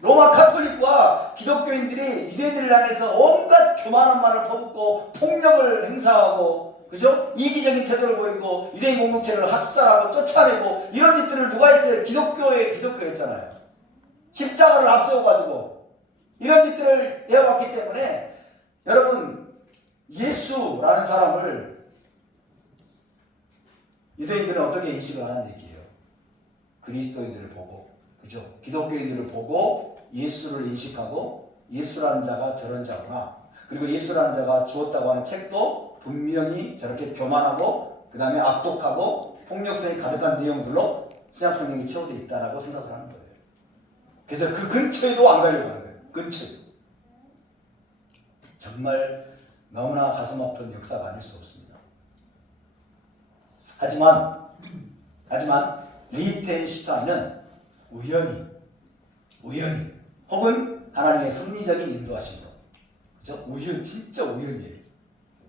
로마 카톨릭과 기독교인들이 유대인들을 향해서 온갖 교만한 말을 퍼붓고 폭력을 행사하고, 그죠? 이기적인 태도를 보이고 유대인 공동체를 학살하고 쫓아내고, 이런 짓들을 누가 했어요? 기독교였잖아요. 십자가를 앞세워가지고 이런 짓들을 해왔기 때문에 여러분, 예수라는 사람을 유대인들은 어떻게 인식을 하는 얘기예요? 그리스도인들을 보고, 그죠? 기독교인들을 보고 예수를 인식하고, 예수라는 자가 저런 자구나. 그리고 예수라는 자가 주었다고 하는 책도 분명히 저렇게 교만하고 그 다음에 악독하고 폭력성이 가득한 내용들로 신약 성경이 채워져 있다라고 생각을 하는 거예요. 그래서 그 근처에도 안 가려고 하는 거예요. 근처에도. 정말 너무나 가슴 아픈 역사가 아닐 수 없습니다. 하지만 리히텐슈타인은 우연히 혹은 하나님의 섭리적인 인도하심으로, 그죠? 진짜 우연이에요.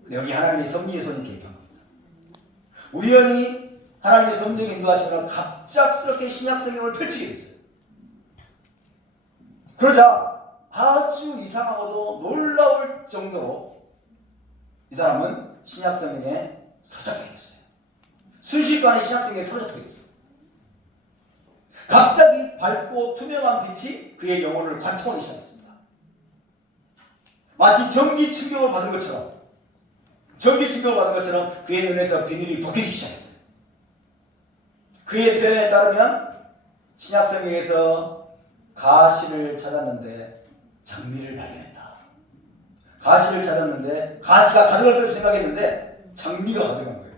근데 여기 하나님의 섭리의 손이 개입한 겁니다. 우연히 하나님의 섭리적인 인도하심으로 갑작스럽게 신약성경을 펼치게 됐어요. 그러자 아주 이상하고도 놀라울 정도로 이 사람은 신약성경에 사로잡히게 됐어요. 순식간에 신약성경에 사로잡히게 됐어요. 갑자기 밝고 투명한 빛이 그의 영혼을 관통하기 시작했습니다. 마치 전기 충격을 받은 것처럼 그의 눈에서 비늘이 벗겨지기 시작했어요. 그의 표현에 따르면 신약성경에서 가시를 찾았는데 장미를 발견했다. 가시를 찾았는데 가시가 가져갈 것을 생각했는데 장미가 가져간 거예요.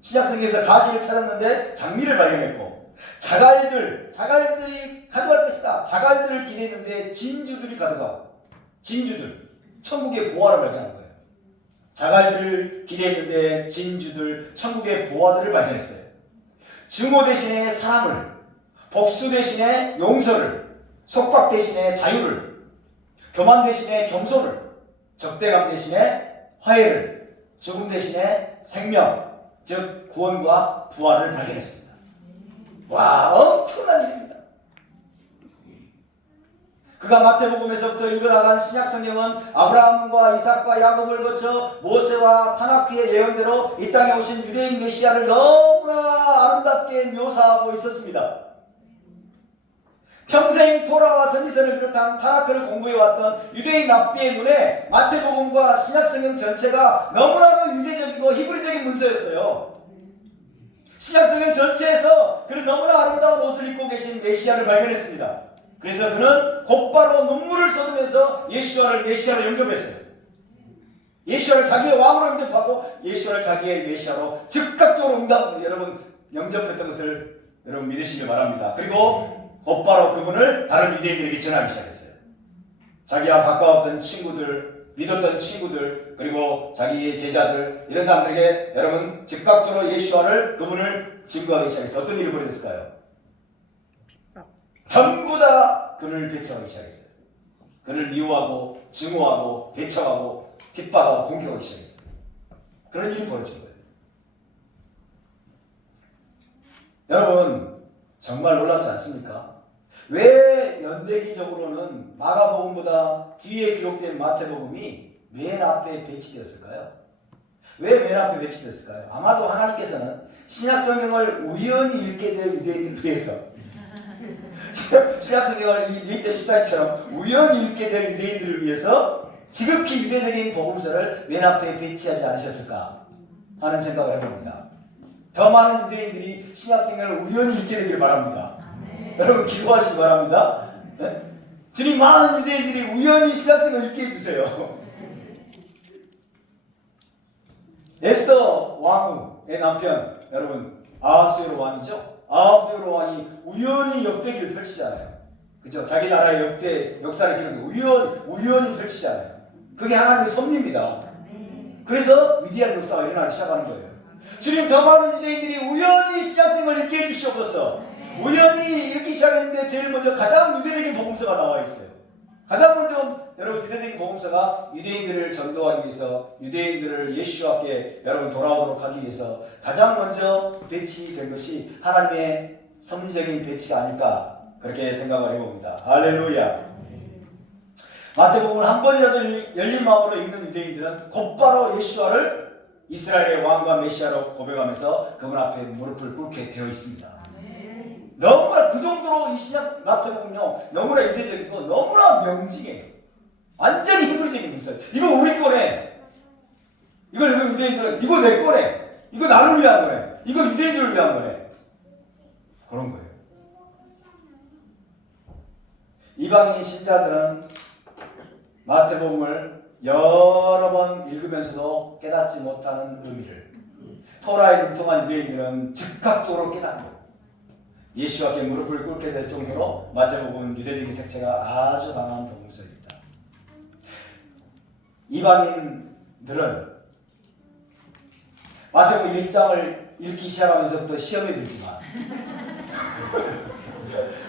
신약성경에서 가시를 찾았는데 장미를 발견했고, 자갈들이 가져갈 것이다. 자갈들을 기대했는데 진주들이 가져가고, 천국의 보화를 발견한 거예요. 자갈들을 기대했는데 진주들, 천국의 보화들을 발견했어요. 증오 대신에 사랑을, 복수 대신에 용서를, 속박 대신에 자유를, 교만 대신에 겸손을, 적대감 대신에 화해를, 죽음 대신에 생명, 즉 구원과 부활을 발견했습니다. 와, 엄청난 일입니다. 그가 마태복음에서부터 읽어나간 신약성경은 아브라함과 이삭과 야곱을 거쳐 모세와 타나크의 예언대로 이 땅에 오신 유대인 메시아를 너무나 아름답게 묘사하고 있었습니다. 평생 토라와 선지서를 비롯한 타나크를 공부해왔던 유대인 랍비의 눈에 마태복음과 신약성경 전체가 너무나도 유대적이고 히브리적인 문서였어요. 신약성경 전체에서 그는 너무나 아름다운 옷을 입고 계신 메시아를 발견했습니다. 그래서 그는 곧바로 눈물을 쏟으면서 예수와를 메시아로 영접했어요. 예수와를 자기의 왕으로 영접하고 예수와를 자기의 메시아로 즉각적으로 여러분 영접했던 것을 여러분 믿으시길 바랍니다. 그리고 곧바로 그분을 다른 유대인들에게 전하기 시작했어요. 자기와 가까웠던 친구들, 믿었던 친구들, 그리고 자기의 제자들, 이런 사람들에게 여러분 즉각적으로 예수와를 그분을 증거하기 시작했어요. 어떤 일이 벌어졌을까요? 전부 다 그를 배척하기 시작했어요. 그를 미워하고 증오하고 배척하고 핍박하고 공격하기 시작했어요. 그런 일이 벌어진 거예요. 여러분 정말 놀랍지 않습니까? 왜 연대기적으로는 마가복음보다 뒤에 기록된 마태복음이 맨 앞에 배치되었을까요? 왜 맨 앞에 배치되었을까요? 아마도 하나님께서는 신약성경을 우연히 읽게 될 유대인들을 위해서, 신약성경을 이 리히텐슈타인처럼 우연히 읽게 될 유대인들을 위해서 지극히 유대적인 복음서를 맨 앞에 배치하지 않으셨을까 하는 생각을 해봅니다. 더 많은 유대인들이 신약성경을 우연히 읽게 되기를 바랍니다. 여러분 기도하시기 바랍니다. 네? 주님, 많은 유대인들이 우연히 신약성경을 읽게 해주세요. 에스더 왕후의 남편, 여러분 아하스웨로 왕이죠. 아하스웨로 왕이 우연히 역대기를 펼치잖아요. 그죠? 자기 나라의 역사를 기록해 우연히 펼치잖아요. 그게 하나님의 섭리입니다. 그래서 위대한 역사가 일어나기 시작하는 거예요. 주님, 더 많은 유대인들이 우연히 신약성경을 읽게 해주시옵소서. 우연히 읽기 시작했는데 제일 먼저 가장 유대적인 복음서가 나와 있어요. 가장 먼저 여러분 유대적인 복음서가 유대인들을 전도하기 위해서, 유대인들을 예수와 함께 여러분 돌아오도록 하기 위해서 가장 먼저 배치된 것이 하나님의 섭리적인 배치가 아닐까, 그렇게 생각을 해봅니다. 할렐루야. 마태복음을 한 번이라도 열린 마음으로 읽는 유대인들은 곧바로 예수와를 이스라엘의 왕과 메시아로 고백하면서 그분 앞에 무릎을 꿇게 되어 있습니다. 너무나 그 정도로 이 신약 마태복음요 너무나 유대적이고 너무나 명징해요. 완전히 히브리적인 문서. 이거 우리 거네. 이걸 유대인들은 이거 내 거네. 이거 나를 위한 거네. 이거 유대인들을 위한 거네. 그런 거예요. 이방인 신자들은 마태복음을 여러 번 읽으면서도 깨닫지 못하는 의미를, 토라에 능통한 유대인들은 즉각적으로 깨닫고 예수와 함께 무릎을 꿇게 될 정도로 마태복음은 유대적인 색채가 아주 강한 복음서입니다. 이방인들은 마태복음 1장을 읽기 시작하면서부터 시험에 들지만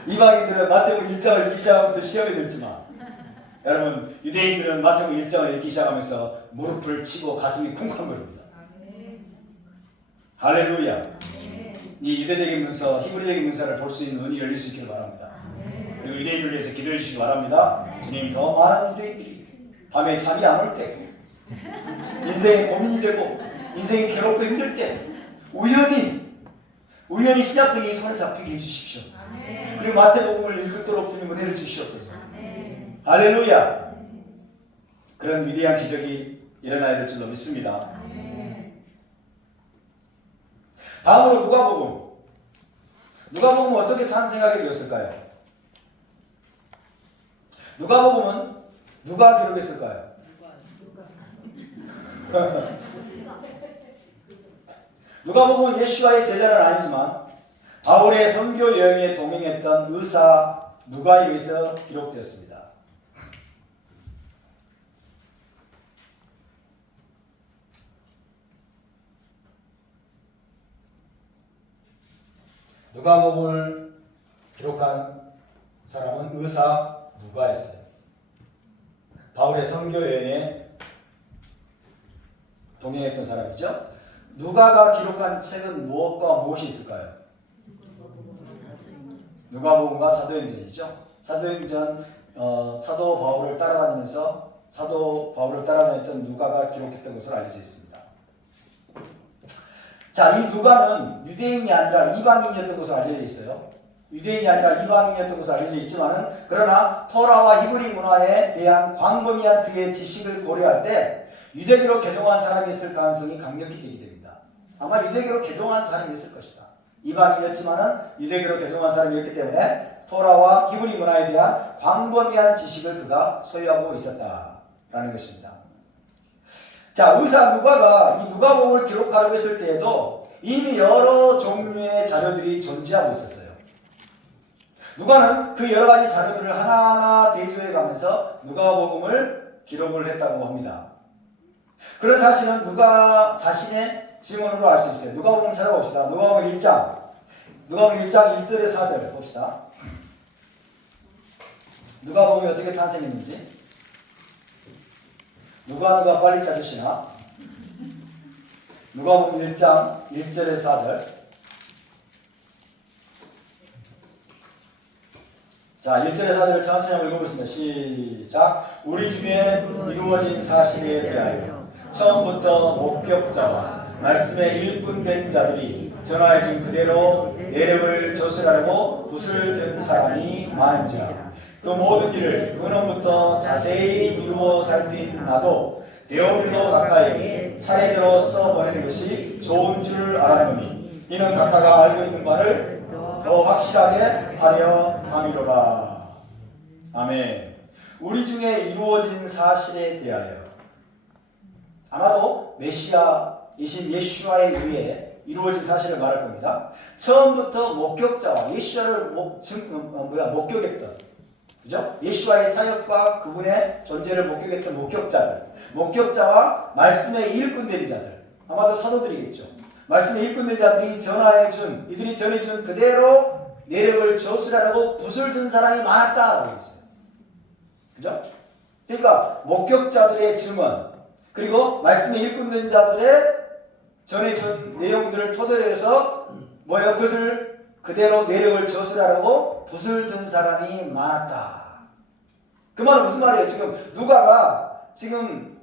이방인들은 마태복음 1장을 읽기 시작하면서 시험에 들지만 여러분 유대인들은 마태복음 1장을 읽기 시작하면서 무릎을 치고 가슴이 쿵쾅거립니다. 할렐루야. 이 유대적인 문서, 히브리적인 문서를 볼 수 있는 눈이 열릴 수 있기를 바랍니다. 그리고 유대인을 위해서 기도해 주시기 바랍니다. 주님, 더 많은 유대인들이 밤에 잠이 안 올 때, 인생에 고민이 되고 인생이 괴롭고 힘들 때 우연히 신약성이 손에 잡히게 해주십시오. 그리고 마태복음을 읽도록 주님 은혜를 주시옵소서. 할렐루야. 그런 위대한 기적이 일어나야 될 줄로 믿습니다. 다음으로 누가복음. 누가복음은 어떻게 탄생하게 되었을까요? 누가복음은 누가 기록했을까요? 누가복음은 예수와의 제자는 아니지만 바울의 선교 여행에 동행했던 의사 누가에 의해서 기록되었습니다. 누가복음을 기록한 사람은 의사 누가였어요. 바울의 선교 여행에 동행했던 사람이죠. 누가가 기록한 책은 무엇과 무엇이 있을까요? 누가복음과 사도행전이죠. 사도행전 사도 바울을 따라다니면서 사도 바울을 따라다녔던 누가가 기록했던 것으로 알려져 있습니다. 자, 이 누가는 유대인이 아니라 이방인이었던 것으로 알려져 있어요. 유대인이 아니라 이방인이었던 것으로 알려져 있지만은 그러나 토라와 히브리 문화에 대한 광범위한 그의 지식을 고려할 때 유대교로 개종한 사람이었을 가능성이 강력히 제기됩니다. 아마 유대교로 개종한 사람이었을 것이다. 이방인이었지만은 유대교로 개종한 사람이었기 때문에 토라와 히브리 문화에 대한 광범위한 지식을 그가 소유하고 있었다라는 것입니다. 자, 의사 누가가 이 누가복음을 기록하려고 했을 때에도 이미 여러 종류의 자료들이 존재하고 있었어요. 누가는 그 여러 가지 자료들을 하나하나 대조해 가면서 누가복음을 기록을 했다고 합니다. 그런 사실은 누가 자신의 증언으로 알 수 있어요. 누가복음 찾아봅시다. 누가복음 1장 1절에서 4절 봅시다. 누가복음이 어떻게 탄생했는지 누가 빨리 찾으시나? 누가복음 1장 1절에서 4절. 자, 1절에서 4절을 천천히 한번 읽어보겠습니다. 시작. 우리 중에 이루어진 사실에 대하여 처음부터 목격자와 말씀에 일꾼된 자들이 전하여준 그대로 내력을 저술하려고 붓을 든 사람이 많은지라. 그 모든 일을 근원부터 자세히 미루어 살핀 나도 데오빌로 각하에게 차례대로 써보내는 것이 좋은 줄 알았노니 이는 각하가 알고 있는 바를 더 확실하게 하려 함이로라. 아멘. 우리 중에 이루어진 사실에 대하여 아마도 메시아이신 예수와에 의해 이루어진 사실을 말할 겁니다. 처음부터 목격자와 예수를 목격했던, 그죠? 예수와의 사역과 그분의 존재를 목격했던 목격자와 말씀의 일꾼된 자들, 아마도 사도들이겠죠. 말씀의 일꾼된 자들이 이들이 전해준 그대로 내력을 저술하려고 붓을 든 사람이 많았다라고 했어요. 그죠? 그러니까 목격자들의 증언, 그리고 말씀에 일꾼된 자들의 전해준 내용들을 토대로 해서 그것을 그대로 내력을 저술하려고 붓을 든 사람이 많았다. 그 말은 무슨 말이에요? 지금 누가가 지금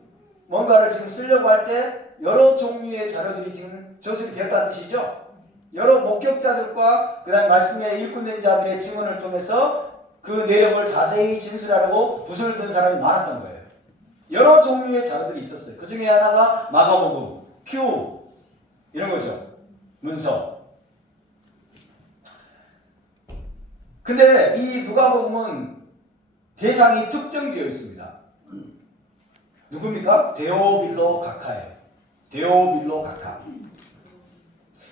뭔가를 지금 쓰려고 할 때 여러 종류의 자료들이 지금 저술이 되었다는 뜻이죠. 여러 목격자들과 그 다음에 말씀에 일꾼된 자들의 증언을 통해서 그 내력을 자세히 진술하려고 붓을 든 사람이 많았던 거예요. 여러 종류의 자료들이 있었어요. 그 중에 하나가 마가복음, 큐 이런 거죠. 문서. 근데 이 누가복음은 대상이 특정되어 있습니다. 누굽니까? 데오빌로 각하예요. 데오빌로 각하.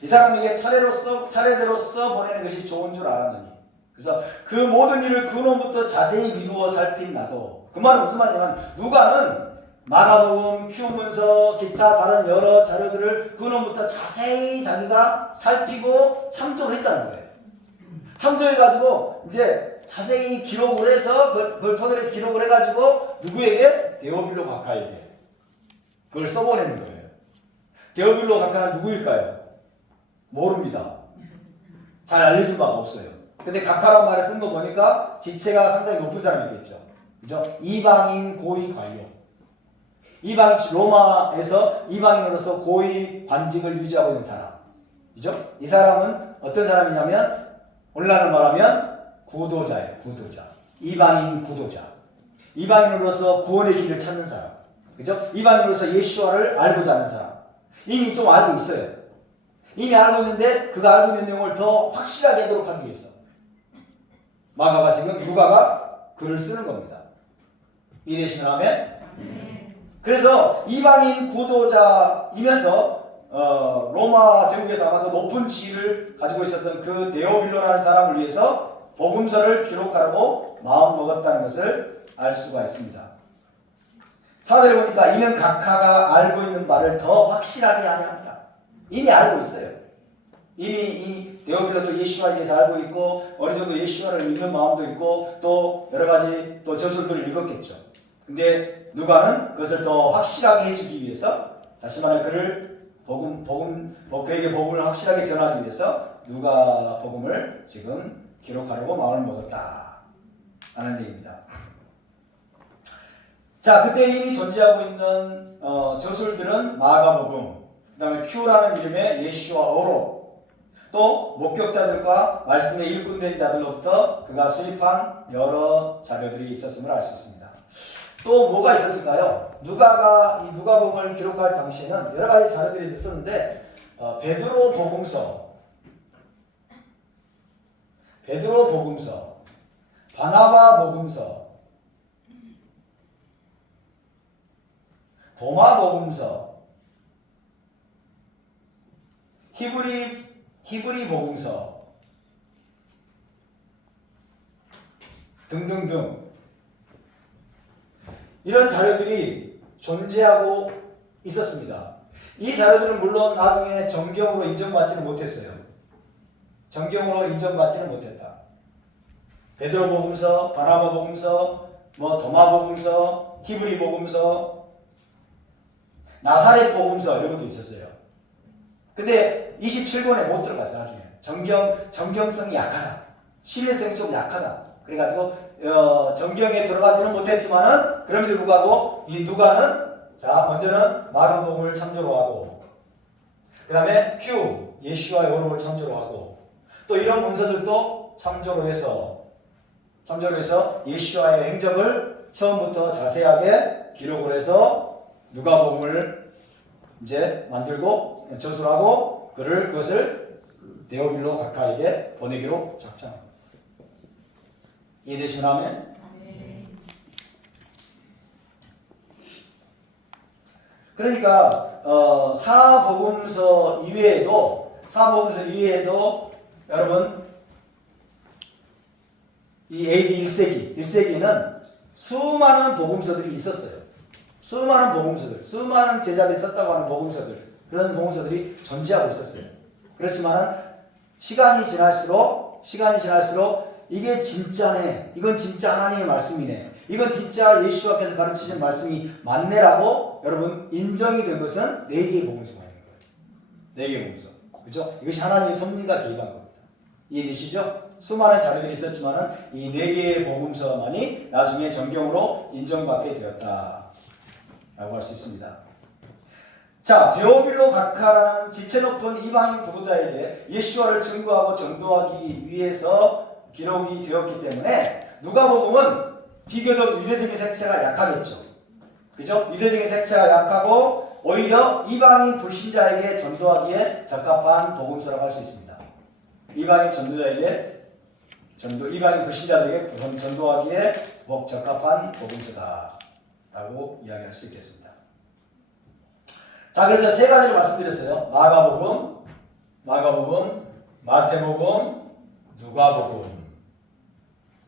이 사람에게 차례대로 써보내는 것이 좋은 줄 알았느니. 그래서 그 모든 일을 근원부터 자세히 미루어 살핀 나도. 그 말은 무슨 말이냐면 누가는 마가복음, 큐문서, 기타 다른 여러 자료들을 근원부터 자세히 자기가 살피고 참조를 했다는 거예요. 참조해가지고 이제 자세히 기록을 해서 그걸 토대로 해서 기록을 해가지고 누구에게? 데오빌로 각하에게 그걸 써보내는 거예요. 데오빌로 각하는 누구일까요? 모릅니다. 잘 알려준 바가 없어요. 근데 각하란 말을 쓴 거 보니까 지체가 상당히 높은 사람이겠죠. 그죠? 이방인 고위 관료. 로마에서 이방인으로서 고위 관직을 유지하고 있는 사람. 그죠? 이 사람은 어떤 사람이냐면 오늘날로 말하면 구도자예요. 구도자. 이방인 구도자. 이방인으로서 구원의 길을 찾는 사람. 그죠? 이방인으로서 예수와를 알고자 하는 사람. 이미 좀 알고 있어요. 이미 알고 있는데 그가 알고 있는 내용을 더 확실하게 하도록 하기 위해서 마가가 지금 누가가 글을 쓰는 겁니다. 이해되시면 하면? 그래서 이방인 구도자이면서 로마 제국에서 아마도 높은 지위를 가지고 있었던 그 데오빌로라는 사람을 위해서 복음서를 기록하라고 마음먹었다는 것을 알 수가 있습니다. 사절에 보니까 이는 각하가 알고 있는 바를 더 확실하게 하려 합니다. 이미 알고 있어요. 이미 이 데오빌로도 예수와에 대해서 알고 있고 어느 정도 예수와를 믿는 마음도 있고 또 여러 가지 또 저술들을 읽었겠죠. 근데 누가는 그것을 더 확실하게 해주기 위해서 다시 말해 그를 그에게 복음을 확실하게 전하기 위해서 누가 복음을 지금 기록하려고 마음을 먹었다 라는 얘기입니다. 자, 그때 이미 존재하고 있는 저술들은 마가복음, 그 다음에 큐라는 이름의 예수와어로 또 목격자들과 말씀의 일꾼된 자들로부터 그가 수집한 여러 자료들이 있었음을 알 수 있습니다. 또 뭐가 있었을까요? 누가가 이 누가복음을 기록할 당시에는 여러 가지 자료들이 있었는데 베드로 복음서, 바나바 복음서, 도마 복음서, 히브리 복음서 등등등 이런 자료들이 존재하고 있었습니다. 이 자료들은 물론 나중에 정경으로 인정받지는 못했어요. 정경으로 인정받지는 못했다. 베드로 복음서, 바나바 복음서, 도마 복음서, 히브리 복음서, 나사렛 복음서 이런 것도 있었어요. 근데 27권에 못 들어갔어요. 나중에 정경성이 약하다. 신뢰성이 좀 약하다. 그래가지고 정경에 들어가지는 못했지만은 그럼에도 불구하고 이 누가는 자 먼저는 마가복음을 참조로 하고 그 다음에 예수와의 어록을 참조로 하고 또 이런 문서들도 참조로 해서 예수와의 행적을 처음부터 자세하게 기록을 해서 누가복음을 이제 만들고 저술하고 그것을 데오빌로 각하에게 보내기로 작정합니다. 이해되시면 하면? 그러니까 사복음서 이외에도 여러분 이 AD 1세기는 수많은 복음서들이 있었어요. 수많은 제자들이 썼다고 하는 그런 복음서들이 존재하고 있었어요. 그렇지만 시간이 지날수록 이게 진짜네, 이건 진짜 하나님의 말씀이네, 이건 진짜 예수와께서 가르치신 말씀이 맞네라고 여러분 인정이 된 것은 4개의 복음서가 있는 거예요. 4개의 복음서. 그죠? 이것이 하나님의 섭리가 개입한 겁니다. 이해되시죠? 수많은 자료들이 있었지만 이 4개의 복음서만이 나중에 정경으로 인정받게 되었다 라고 할 수 있습니다. 자, 데오빌로 각하라는 지체 높은 이방인 구도자에게 예수와를 증거하고 전도하기 위해서 기록이 되었기 때문에 누가복음은 비교적 유대적인 색채가 약하겠죠. 그죠? 유대적인 색채가 약하고 오히려 이방인 불신자에게 전도하기에 적합한 복음서라고 할 수 있습니다. 이방인 불신자들에게 전도하기에 적합한 복음서다라고 이야기할 수 있겠습니다. 자, 그래서 3가지를 말씀드렸어요. 마가복음, 마태복음, 누가복음.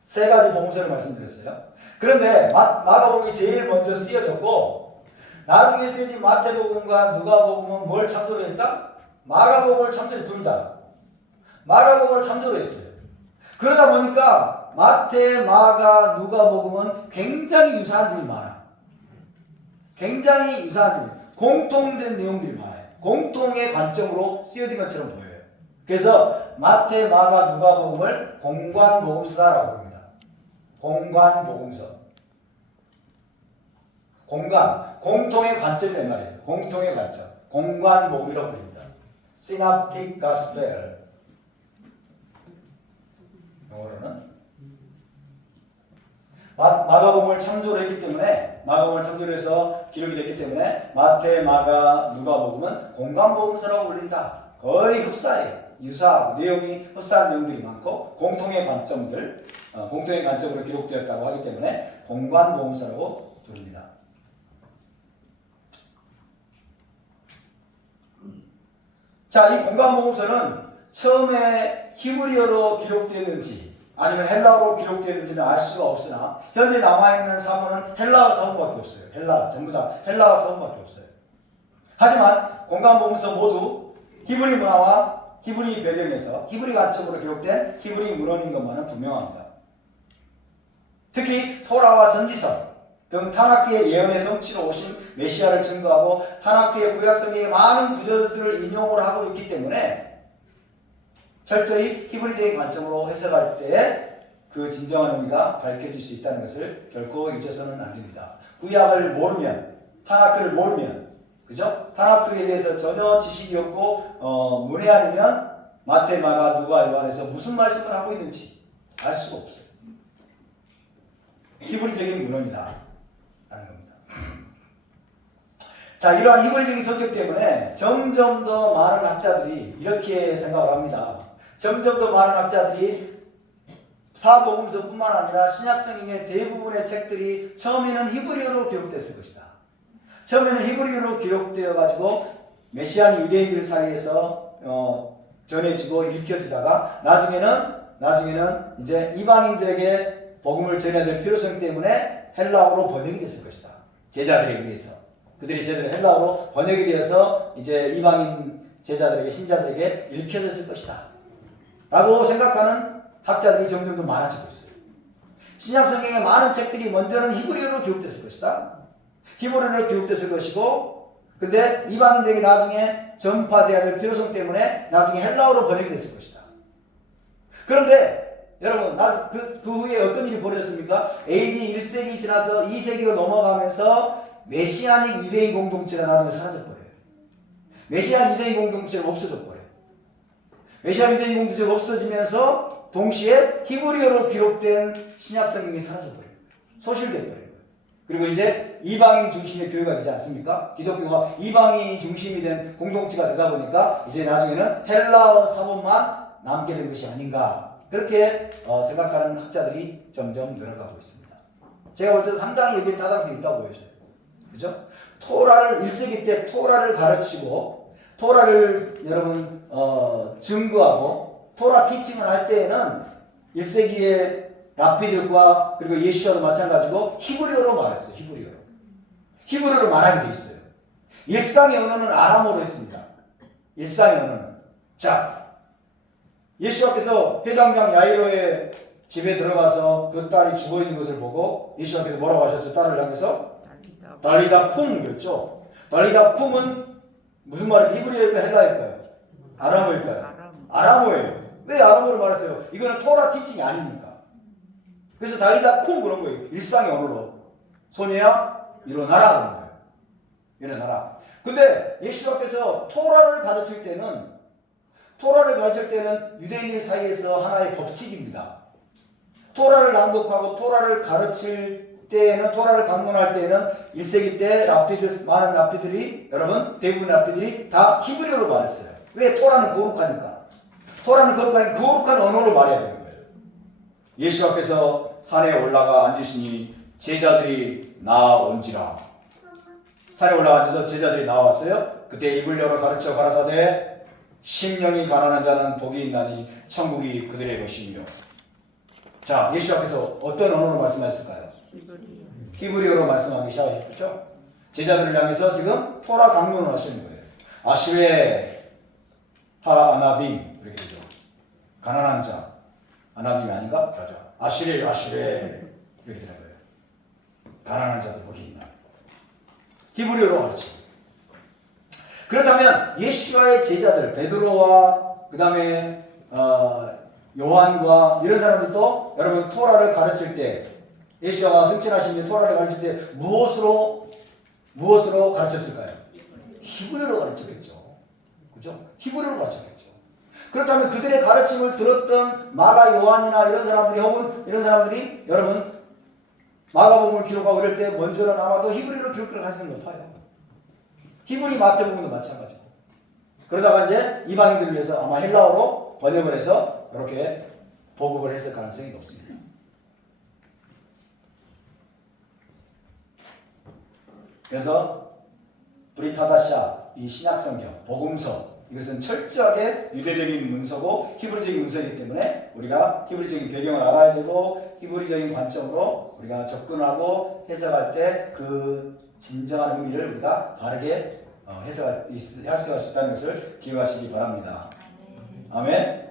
3가지 복음서를 말씀드렸어요. 그런데 마가복음이 제일 먼저 쓰여졌고 나중에 쓰여진 마태복음과 누가복음은 뭘 참조로 했다? 마가복음을 참조로 둘 다. 마가복음을 참조로 했어요. 그러다 보니까 마태, 마가, 누가복음은 굉장히 유사한 점이 많아. 굉장히 유사한 점, 공통된 내용들이 많아요. 공통의 관점으로 쓰여진 것처럼 보여요. 그래서 마태, 마가, 누가복음을 공관복음서다라고 합니다. 공관복음서. 공통의 관점이란 말이에요. 공통의 관점. 공관복음이라고 부릅니다. Synoptic Gospel. 영어로는 마가복음을 참조를 했기 때문에, 마가복음을 참조를 해서 기록이 됐기 때문에 마태, 마가, 누가복음은 공관복음서라고 불린다. 거의 흡사해요. 유사하고 내용이 흡사한 내용들이 많고 공통의 관점들, 공통의 관점으로 기록되었다고 하기 때문에 공관복음서라고 부릅니다. 자, 이 공관복음서는 처음에 히브리어로 기록되었는지 아니면 헬라어로 기록되었는지는 알 수가 없으나 현재 남아있는 사본은 헬라어 사본밖에 없어요. 전부 다 헬라어 사본밖에 없어요. 하지만 공관복음서 모두 히브리 문화와 히브리 배경에서 히브리 관점으로 기록된 히브리 문헌인 것만은 분명합니다. 특히 토라와 선지서 등 타나크의 예언의 성취로 오신 메시아를 증거하고 타나크의 구약성경의 많은 구절들을 인용을 하고 있기 때문에 철저히 히브리적인 관점으로 해석할 때 그 진정한 의미가 밝혀질 수 있다는 것을 결코 잊어서는 안 됩니다. 구약을 모르면, 타나크를 모르면, 그죠? 타나크에 대해서 전혀 지식이 없고 문외 아니면 마태, 마가, 누가, 요한에서 무슨 말씀을 하고 있는지 알 수가 없어요. 히브리적인 문헌이다 라는 겁니다. 자, 이러한 히브리적인 성격 때문에 점점 더 많은 학자들이 이렇게 생각을 합니다. 점점 더 많은 학자들이 사복음서뿐만 아니라 신약성경의 대부분의 책들이 처음에는 히브리어로 기록됐을 것이다. 처음에는 히브리어로 기록되어 가지고 메시안 유대인들 사이에서 전해지고 읽혀지다가 나중에는 이제 이방인들에게 복음을 전해야 될 필요성 때문에 헬라어로 번역이 됐을 것이다. 제자들에 의해서. 그들이 제대로 헬라어로 번역이 되어서 이제 이방인 제자들에게, 신자들에게 읽혀졌을 것이다 라고 생각하는 학자들이 점점 더 많아지고 있어요. 신약성경의 많은 책들이 먼저는 히브리어로 기록됐을 것이다. 히브리어로 기록됐을 것이고, 근데 이방인들에게 나중에 전파되어야 될 필요성 때문에 나중에 헬라어로 번역이 됐을 것이다. 그런데 여러분, 그 후에 어떤 일이 벌어졌습니까? AD 1세기 지나서 2세기로 넘어가면서 메시아닉 유대인 공동체가 나중에 사라져버려요. 메시아 유대인 공동체가 없어져버려요. 메시아 유대인 공동체가 없어지면서 동시에 히브리어로 기록된 신약성경이 사라져버려요. 소실돼버려요. 그리고 이제 이방인 중심의 교회가 되지 않습니까? 기독교가 이방인 중심이 된 공동체가 되다 보니까 이제 나중에는 헬라어 사본만 남게 된 것이 아닌가, 그렇게 생각하는 학자들이 점점 늘어가고 있습니다. 제가 볼 때도 상당히 여기에 타당성이 있다고 보여져요. 그죠? 토라를 1세기 때 토라를 가르치고 토라를 여러분 증거하고 토라 티칭을 할 때에는 1세기의 랍비들과 그리고 예수와도 마찬가지고 히브리어로 말했어요. 히브리어로 말하게 돼 있어요. 일상의 언어는 아람어로 했습니다. 일상의 언어는. 자, 예수와께서 회당장 야이로의 집에 들어가서 그 딸이 죽어 있는 것을 보고 예수와께서 뭐라고 하셨어요? 딸을 향해서 달리다 쿰 그랬죠. 달리다 쿰은 무슨 말일까요? 히브리어일까요? 헬라일까요? 아람어일까요? 아람어예요. 왜 아람어를 말했어요? 이거는 토라 티칭이 아니니까. 그래서 달리다 쿰 그런 거예요. 일상의 언어로. 소녀야 일어나라 그런 거예요. 일어나라. 근데 예수님께서 토라를 가르칠 때는 유대인들 사이에서 하나의 법칙입니다. 토라를 낭독하고 토라를 가르칠 때에는, 토라를 강론할 때에는 1세기 때 많은 랍비들이, 여러분 대부분 랍비들이 다 히브리어로 말했어요. 왜? 토라는 거룩하니까. 거룩한 언어로 말해야 되는 거예요. 예수 앞에서 산에 올라가 앉으시니 제자들이 나온지라. 산에 올라가 앉아서 제자들이 나왔어요. 그때 입을 열어 가르쳐 가라사대 심령이 가난한 자는 복이 있나니 천국이 그들의 것이며. 자, 예수 앞에서 어떤 언어로 말씀하셨을까요? 히브리어로 말씀하기 시작하셨죠. 제자들을 향해서 지금 토라 강론을 하시는 거예요. 아슈레 하 아나빔 이렇게 되죠. 가난한 자. 아나빔이 아닌가? 맞아. 아슈레 이렇게 되는 거예요. 가난한 자도 거기 있나. 히브리어로 가르치고. 그렇다면 예수와의 제자들 베드로와 그 다음에 요한과 이런 사람들도 여러분 토라를 가르칠 때 예수가 승천하신 뒤에 토라를 가르칠 때 무엇으로 가르쳤을까요? 히브리어로 가르쳤겠죠. 그죠? 히브리어로 가르쳤겠죠. 그렇다면 그들의 가르침을 들었던 마가 요한이나 이런 사람들이 혹은 이런 사람들이 여러분 마가복음을 기록하고 이럴 때 먼저는 아마도 히브리어로 기록을 하시는 게 높아요. 히브리 마태복음도 마찬가지고. 그러다가 이제 이방인들을 위해서 아마 헬라어로 번역을 해서 이렇게 보급을 했을 가능성이 높습니다. 그래서 브리타다샤 이 신약성경 복음서 이것은 철저하게 유대적인 문서고 히브리적인 문서이기 때문에 우리가 히브리적인 배경을 알아야 되고 히브리적인 관점으로 우리가 접근하고 해석할 때 그 진정한 의미를 우리가 바르게 해석할 수 있다는 것을 기억하시기 바랍니다. 아멘.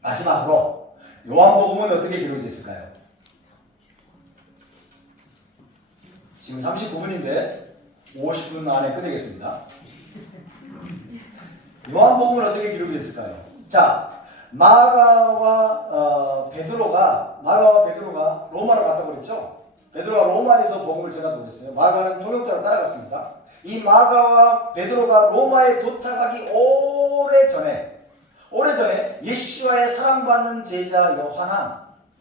마지막으로 요한복음은 어떻게 기록이 됐을까요? 지금 39분인데 50분 안에 끝내겠습니다. 요한복음은 어떻게 기록이 됐을까요? 자, 마가와 베드로가 로마로 갔다고 그랬죠? 베드로가 로마에서 복음을 전하고 그랬어요. 마가는 통역자로 따라갔습니다. 이 마가와 베드로가 로마에 도착하기 오래전에 예수와의 사랑받는 제자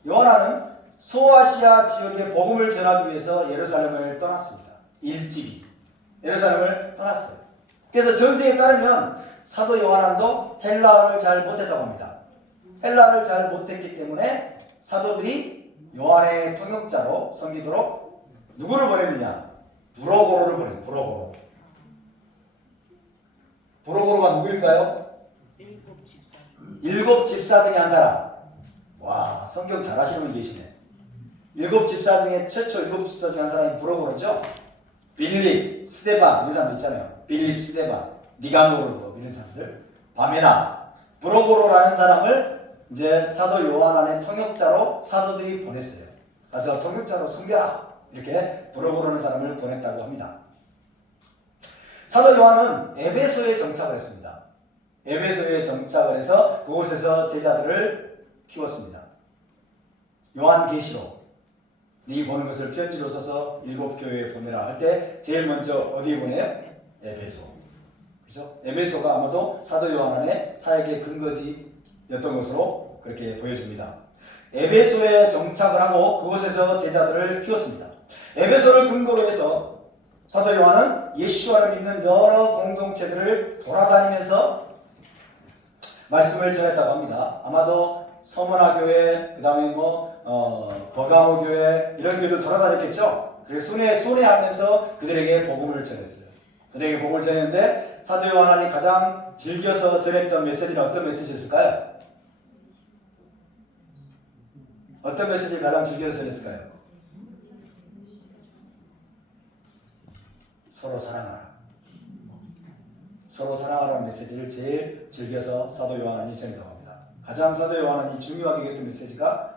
요하나는 소아시아 지역에 복음을 전하기 위해서 예루살렘을 떠났습니다. 일찍이 예루살렘을 떠났어요. 그래서 전세에 따르면 사도 요한도 헬라어를 잘 못했다고 합니다. 헬라어를 잘 못했기 때문에 사도들이 요한의 통역자로 섬기도록 누구를 보냈느냐? 브로고로를 보냈어요. 브로고로가 누구일까요? 일곱 집사 중에 한 사람. 와, 성경 잘 하시는 분 계시네. 일곱 집사 중에 최초 일곱 집사 중에 한 사람이 브로고로죠. 빌립, 스데반 이런 사람들 있잖아요. 빌립, 스데반, 니가노르 이런 사람들. 바메나, 브로고로라는 사람을 이제 사도 요한의 통역자로 사도들이 보냈어요. 가서 통역자로 섬겨라. 이렇게 브로고로라는 사람을 보냈다고 합니다. 사도 요한은 에베소에 정착을 했습니다. 에베소에 정착을 해서 그곳에서 제자들을 키웠습니다. 요한계시록 네 보는 것을 편지로 써서 일곱 교회에 보내라 할 때 제일 먼저 어디에 보내요? 에베소. 그죠? 에베소가 아마도 사도 요한의 사역의 근거지였던 것으로 그렇게 보여집니다. 에베소에 정착을 하고 그곳에서 제자들을 키웠습니다. 에베소를 근거로 해서 사도 요한은 예수와를 믿는 여러 공동체들을 돌아다니면서 말씀을 전했다고 합니다. 아마도 서머나 교회, 그 다음에 버가모 교회 이런 교회도 돌아다녔겠죠. 그래서 순회하면서 그들에게 복음을 전했어요. 그들에게 복음을 전했는데 사도 요한이 가장 즐겨서 전했던 메시지는 어떤 메시지였을까요? 어떤 메시지를 가장 즐겨서 전했을까요? 서로 사랑하라. 서로 사랑하라는 메시지를 제일 즐겨서 사도 요한이 전했다고 합니다. 가장 사도 요한이 중요하게 여겼던 메시지가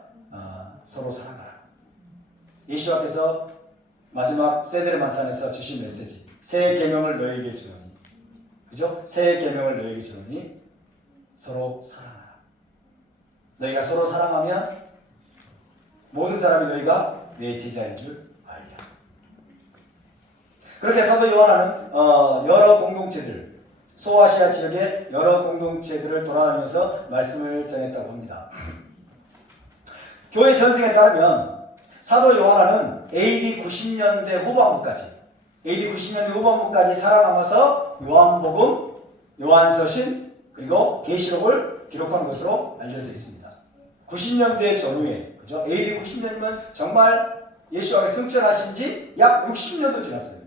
서로 사랑하라. 예수 앞에서 마지막 세대를 만찬에서 주신 메시지. 새 계명을 너에게 주노니. 그죠? 새 계명을 너에게 주노니 서로 사랑하라. 너희가 서로 사랑하면 모든 사람이 너희가 내 제자인 줄 알리라. 그렇게 사도 요한은 여러 공동체들, 소아시아 지역의 여러 공동체들을 돌아다니면서 말씀을 전했다고 합니다. 교회 전승에 따르면 사도 요한은 AD 90년대 후반부까지 살아남아서 요한복음, 요한서신 그리고 계시록을 기록한 것으로 알려져 있습니다. 90년대 전후에, 그죠? AD 90년이면 정말 예수가 승천하신 지 약 60년도 지났어요.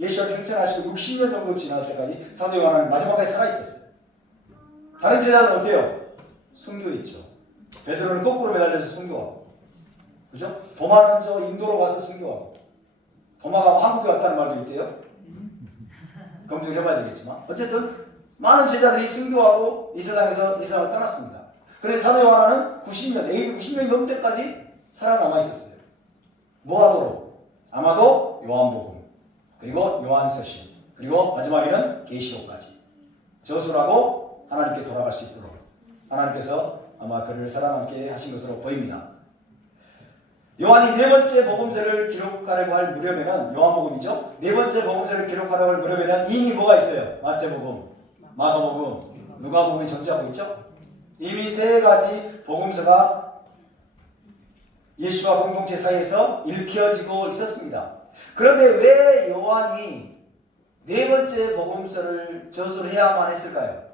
예수가 승천하시고 60년 정도 지날 때까지 사도 요한은 마지막까지 살아있었어요. 다른 제자들은 어때요? 순교했죠. 베드로는 거꾸로 매달려서 순교하고, 그죠? 도마는 저 인도로 가서 순교하고, 도망가고 한국에 왔다는 말도 있대요. 검증을 해봐야 되겠지만 어쨌든 많은 제자들이 순교하고 이 세상을 떠났습니다. 그래서 사도 요한은 90년, AD 90년이 넘을 때까지 살아남아 있었어요. 뭐 하도록? 아마도 요한복음, 그리고 요한서신, 그리고 마지막에는 계시록까지 저술하고 하나님께 돌아갈 수 있도록 하나님께서 아마 그를 살아남게 하신 것으로 보입니다. 요한이 네 번째 복음서를 기록하려고 할 무렵에는 요한복음이죠. 네 번째 복음서를 기록하려고 할 무렵에는 이미 뭐가 있어요? 마태복음, 마가복음, 누가복음이 존재하고 있죠. 이미 세 가지 복음서가 예수와 공동체 사이에서 읽혀지고 있었습니다. 그런데 왜 요한이 네 번째 복음서를 저술해야만 했을까요?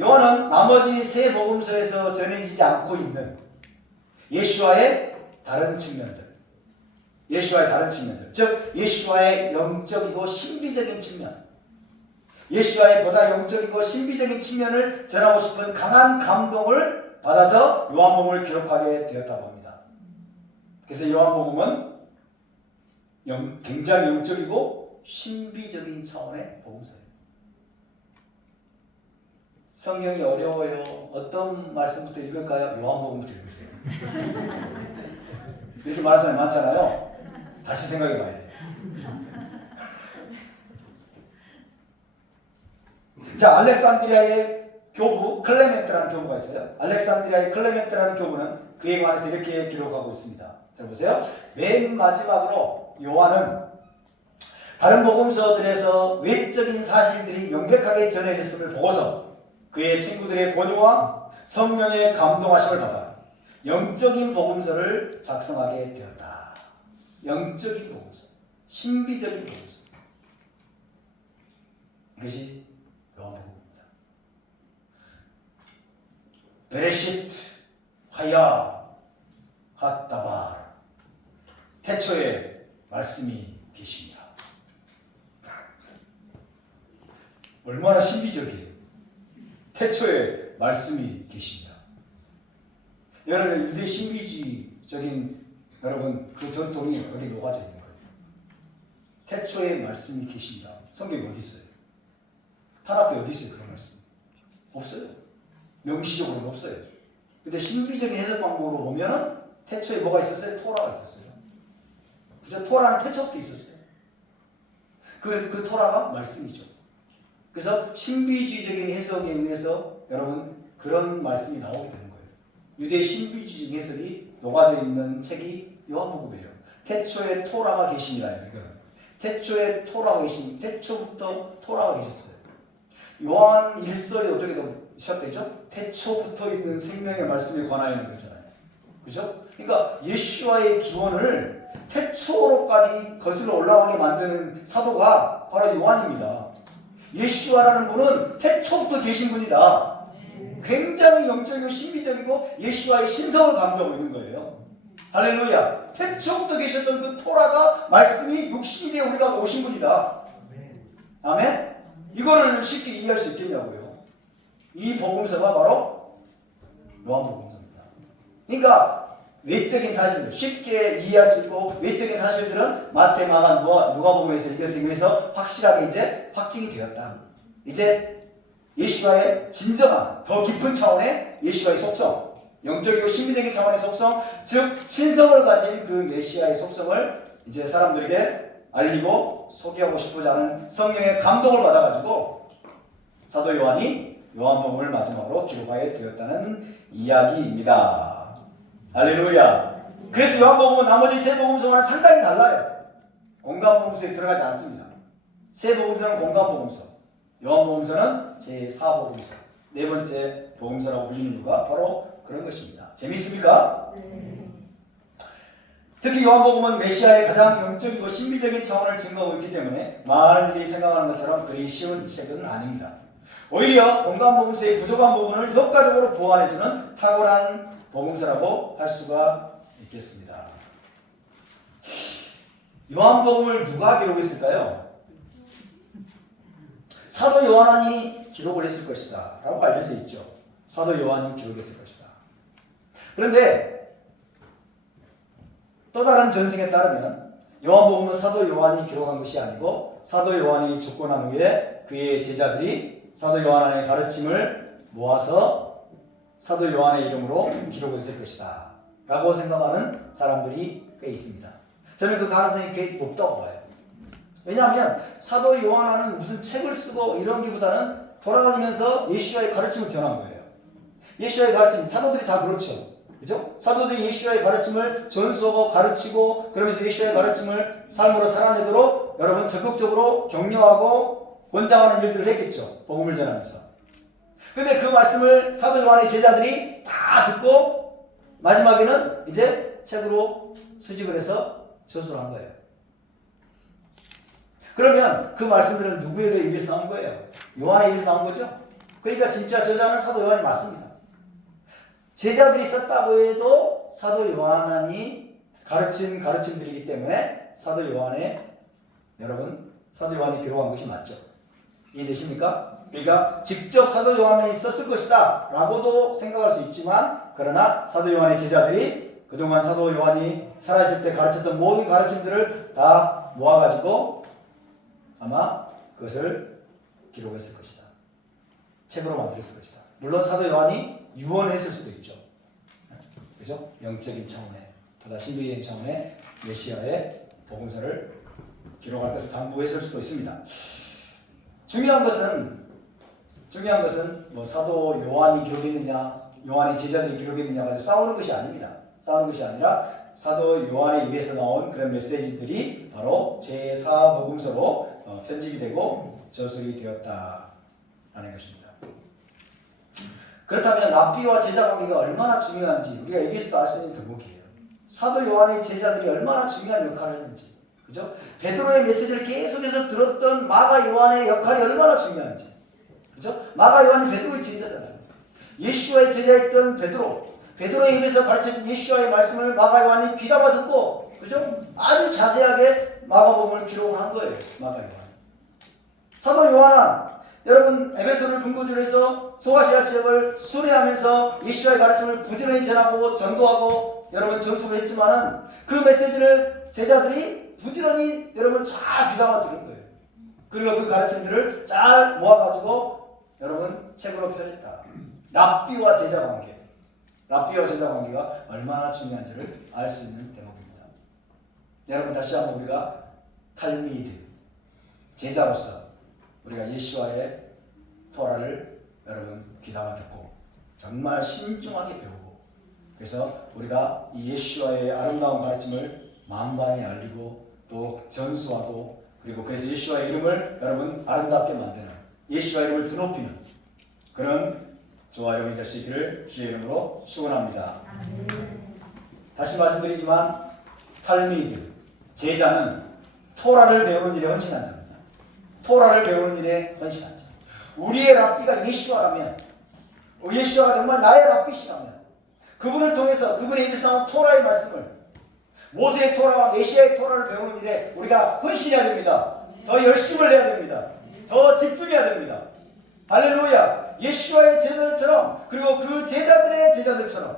요한은 나머지 세 복음서에서 전해지지 않고 있는 예수와의 다른 측면들, 즉 예수와의 영적이고 신비적인 측면, 예수와의 보다 영적이고 신비적인 측면을 전하고 싶은 강한 감동을 받아서 요한복음을 기록하게 되었다고 합니다. 그래서 요한복음은 굉장히 영적이고 신비적인 차원의 복음서예요. 성경이 어려워요. 어떤 말씀부터 읽을까요? 요한복음부터 읽으세요. 이렇게 말하는 사람이 많잖아요. 다시 생각해 봐야 돼요. 자, 알렉산드리아의 교부 클레멘트라는 교부가 있어요. 알렉산드리아의 클레멘트라는 교부는 그에 관해서 이렇게 기록하고 있습니다. 들어보세요. 맨 마지막으로 요한은 다른 복음서들에서 외적인 사실들이 명백하게 전해졌음을 보고서 그의 친구들의 권유와 성령의 감동하심을 받아 영적인 복음서를 작성하게 되었다. 영적인 복음서, 신비적인 복음서. 이것이 요한복음입니다. 베레시트 하야 핫다바, 태초에 말씀이 계십니다. 얼마나 신비적이에요. 태초에 말씀이 계십니다. 여러분, 유대 신비주의적인 여러분 그 전통이 여기 녹아져 있는 거예요. 태초에 말씀이 계십니다. 성경이 어디 있어요? 타락에 어디 있어요? 그런 말씀 없어요. 명시적으로는 없어요. 근데 신비적인 해석 방법으로 보면은 태초에 뭐가 있었어요? 토라가 있었어요. 그죠? 토라는 태초부터 있었어요. 그 토라가 말씀이죠. 그래서 신비주의적인 해석에 의해서 여러분 그런 말씀이 나오게 되는 거예요. 유대 신비주의적인 해석이 녹아져 있는 책이 요한복음이에요. 태초에 토라가 계시니라. 이거는 태초에 토라가 계신, 태초부터 토라가 계셨어요. 요한 1서에 어떻게 시작되죠? 태초부터 있는 생명의 말씀에 관하여 있는 거잖아요. 그죠? 그러니까 예수와의 기원을 태초로까지 거슬러 올라가게 만드는 사도가 바로 요한입니다. 예수와라는 분은 태초부터 계신 분이다. 굉장히 영적이고 신비적이고 예수와의 신성을 강조하고 있는 거예요. 할렐루야. 태초부터 계셨던 그 토라가 말씀이 육신이 되어 우리가 오신 분이다. 아멘? 이거를 쉽게 이해할 수 있겠냐고요. 이 복음서가 바로 요한복음서입니다. 그러니까 외적인 사실들 쉽게 이해할 수 있고 외적인 사실들은 마태, 마가, 누가복음에서 이것에 의해서 확실하게 이제 확증이 되었다. 이제 예수와의 진정한 더 깊은 차원의 예수와의 속성, 영적이고 신비적인 차원의 속성, 즉 신성을 가진 그 메시아의 속성을 이제 사람들에게 알리고 소개하고 싶어자 하는 성령의 감동을 받아가지고 사도 요한이 요한복음을 마지막으로 기록하게 되었다는 이야기입니다. 할렐루야. 그래서 요한복음은 나머지 세 복음서와는 상당히 달라요. 공간복음서에 들어가지 않습니다. 세 복음서는 공간복음서, 요한복음서는 제4복음서, 네 번째 복음서라고 불리는 이유가 바로 그런 것입니다. 재미있습니까? 특히 요한복음은 메시아의 가장 영적이고 신비적인 차원을 증거하고 있기 때문에 많은 이들이 생각하는 것처럼 그리 쉬운 책은 아닙니다. 오히려 공간복음서의 부족한 부분을 효과적으로 보완해주는 탁월한 복음서라고 할 수가 있겠습니다. 요한복음을 누가 기록했을까요? 사도 요한이 기록을 했을 것이다 라고 알려져 있죠. 사도 요한이 기록했을 것이다. 그런데 또 다른 전승에 따르면 요한복음은 사도 요한이 기록한 것이 아니고 사도 요한이 죽고 난 후에 그의 제자들이 사도 요한의 가르침을 모아서 사도 요한의 이름으로 기록했을 것이다 라고 생각하는 사람들이 꽤 있습니다. 저는 그 가능성이 꽤 높다고 봐요. 왜냐하면 사도 요한은 무슨 책을 쓰고 이런 기보다는 돌아다니면서 예수와의 가르침을 전한 거예요. 예수와의 가르침, 사도들이 다 그렇죠. 그죠? 사도들이 예수와의 가르침을 전수하고 가르치고 그러면서 예수와의 가르침을 삶으로 살아내도록 여러분 적극적으로 격려하고 권장하는 일들을 했겠죠. 복음을 전하면서. 근데 그 말씀을 사도 요한의 제자들이 다 듣고 마지막에는 이제 책으로 수집을 해서 저술을 한 거예요. 그러면 그 말씀들은 누구의 입에서 나온 거예요? 요한의 입에서 나온 거죠? 그러니까 진짜 저자는 사도 요한이 맞습니다. 제자들이 썼다고 해도 사도 요한이 가르친 가르침들이기 때문에 사도 요한이 기록한 것이 맞죠. 이해되십니까? 그러니까 직접 사도 요한이 썼을 것이다 라고도 생각할 수 있지만 그러나 사도 요한의 제자들이 그동안 사도 요한이 살아있을 때 가르쳤던 모든 가르침들을 다 모아가지고 아마 그것을 기록했을 것이다. 책으로 만들었을 것이다. 물론 사도 요한이 유언했을 수도 있죠. 그죠? 영적인 차원의 보다 신비적인 차원의 메시아의 복음서를 기록할 것을 당부했을 수도 있습니다. 중요한 것은 뭐 사도 요한이 기록했느냐, 요한의 제자들이 기록했느냐 가지고 싸우는 것이 아닙니다. 싸우는 것이 아니라 사도 요한의 입에서 나온 그런 메시지들이 바로 제4복음서로 편집이 되고 저술이 되었다라는 것입니다. 그렇다면 랍비와 제자 관계가 얼마나 중요한지 우리가 여기서도 알 수 있는 대목이에요. 사도 요한의 제자들이 얼마나 중요한 역할을 했는지, 그죠? 베드로의 메시지를 계속해서 들었던 마가 요한의 역할이 얼마나 중요한지, 그죠? 마가 요한이 베드로의 제자잖아요. 예수와의 제자였던 베드로의 입에서 가르쳐진 예수와의 말씀을 마가 요한이 귀담아 듣고, 그죠? 아주 자세하게 마가복음을 기록을 한 거예요. 마가 요한. 사도 요한은 여러분 에베소를 근거지로 해서 소아시아 지역을 순회하면서 예수와의 가르침을 부지런히 전하고 전도하고 여러분 전수를 했지만은 그 메시지를 제자들이 부지런히 여러분 잘 귀담아 들은 거예요. 그리고 그 가르침들을 잘 모아가지고 여러분 책으로 펴냈다. 랍비와 제자 관계가 얼마나 중요한지를 알 수 있는 대목입니다. 여러분 다시 한번 우리가 탈미드 제자로서 우리가 예수와의 토라를 여러분 귀담아 듣고 정말 신중하게 배우고 그래서 우리가 이 예수와의 아름다운 가르침을 만방에 알리고 또 전수하고 그리고 그래서 예수와의 이름을 여러분 아름답게 만드는 예수와의 이름을 드높이는 그런 저와 여러분이 될 수 있기를 주의 이름으로 축원합니다. 다시 말씀드리지만 탈미드 제자는 토라를 배우는 일에 헌신한 자입니다. 토라를 배우는 일에 헌신한 자. 우리의 랍비가 예수와라면 예수와가 정말 나의 랍비시라면 그분을 통해서 그분의 입에서 나온 토라의 말씀을 모세의 토라와 메시아의 토라를 배우는 일에 우리가 헌신해야 됩니다. 더 열심을 내야 됩니다. 더 집중해야 됩니다. 할렐루야. 예수와의 제자들처럼 그리고 그 제자들의 제자들처럼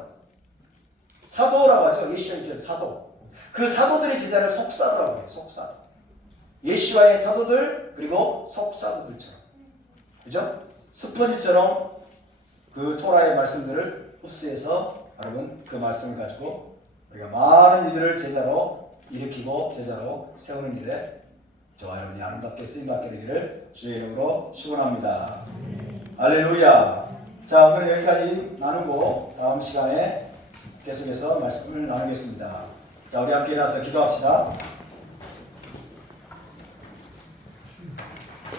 사도라고 하죠. 예수와의 제자 사도. 그 사도들의 제자를 속사도라고 해요. 속사도. 예수와의 사도들 그리고 속사도들처럼 그죠? 스펀지처럼 그 토라의 말씀들을 흡수해서 여러분 그 말씀을 가지고 우리가 많은 이들을 제자로 일으키고 제자로 세우는 일에 저와 여러분이 아름답게 쓰임받게 되기를 주의 이름으로 축원합니다. 할렐루야. 자, 오늘 여기까지 나누고 다음 시간에 계속해서 말씀을 나누겠습니다. 자, 우리 함께 일어나서 기도합시다.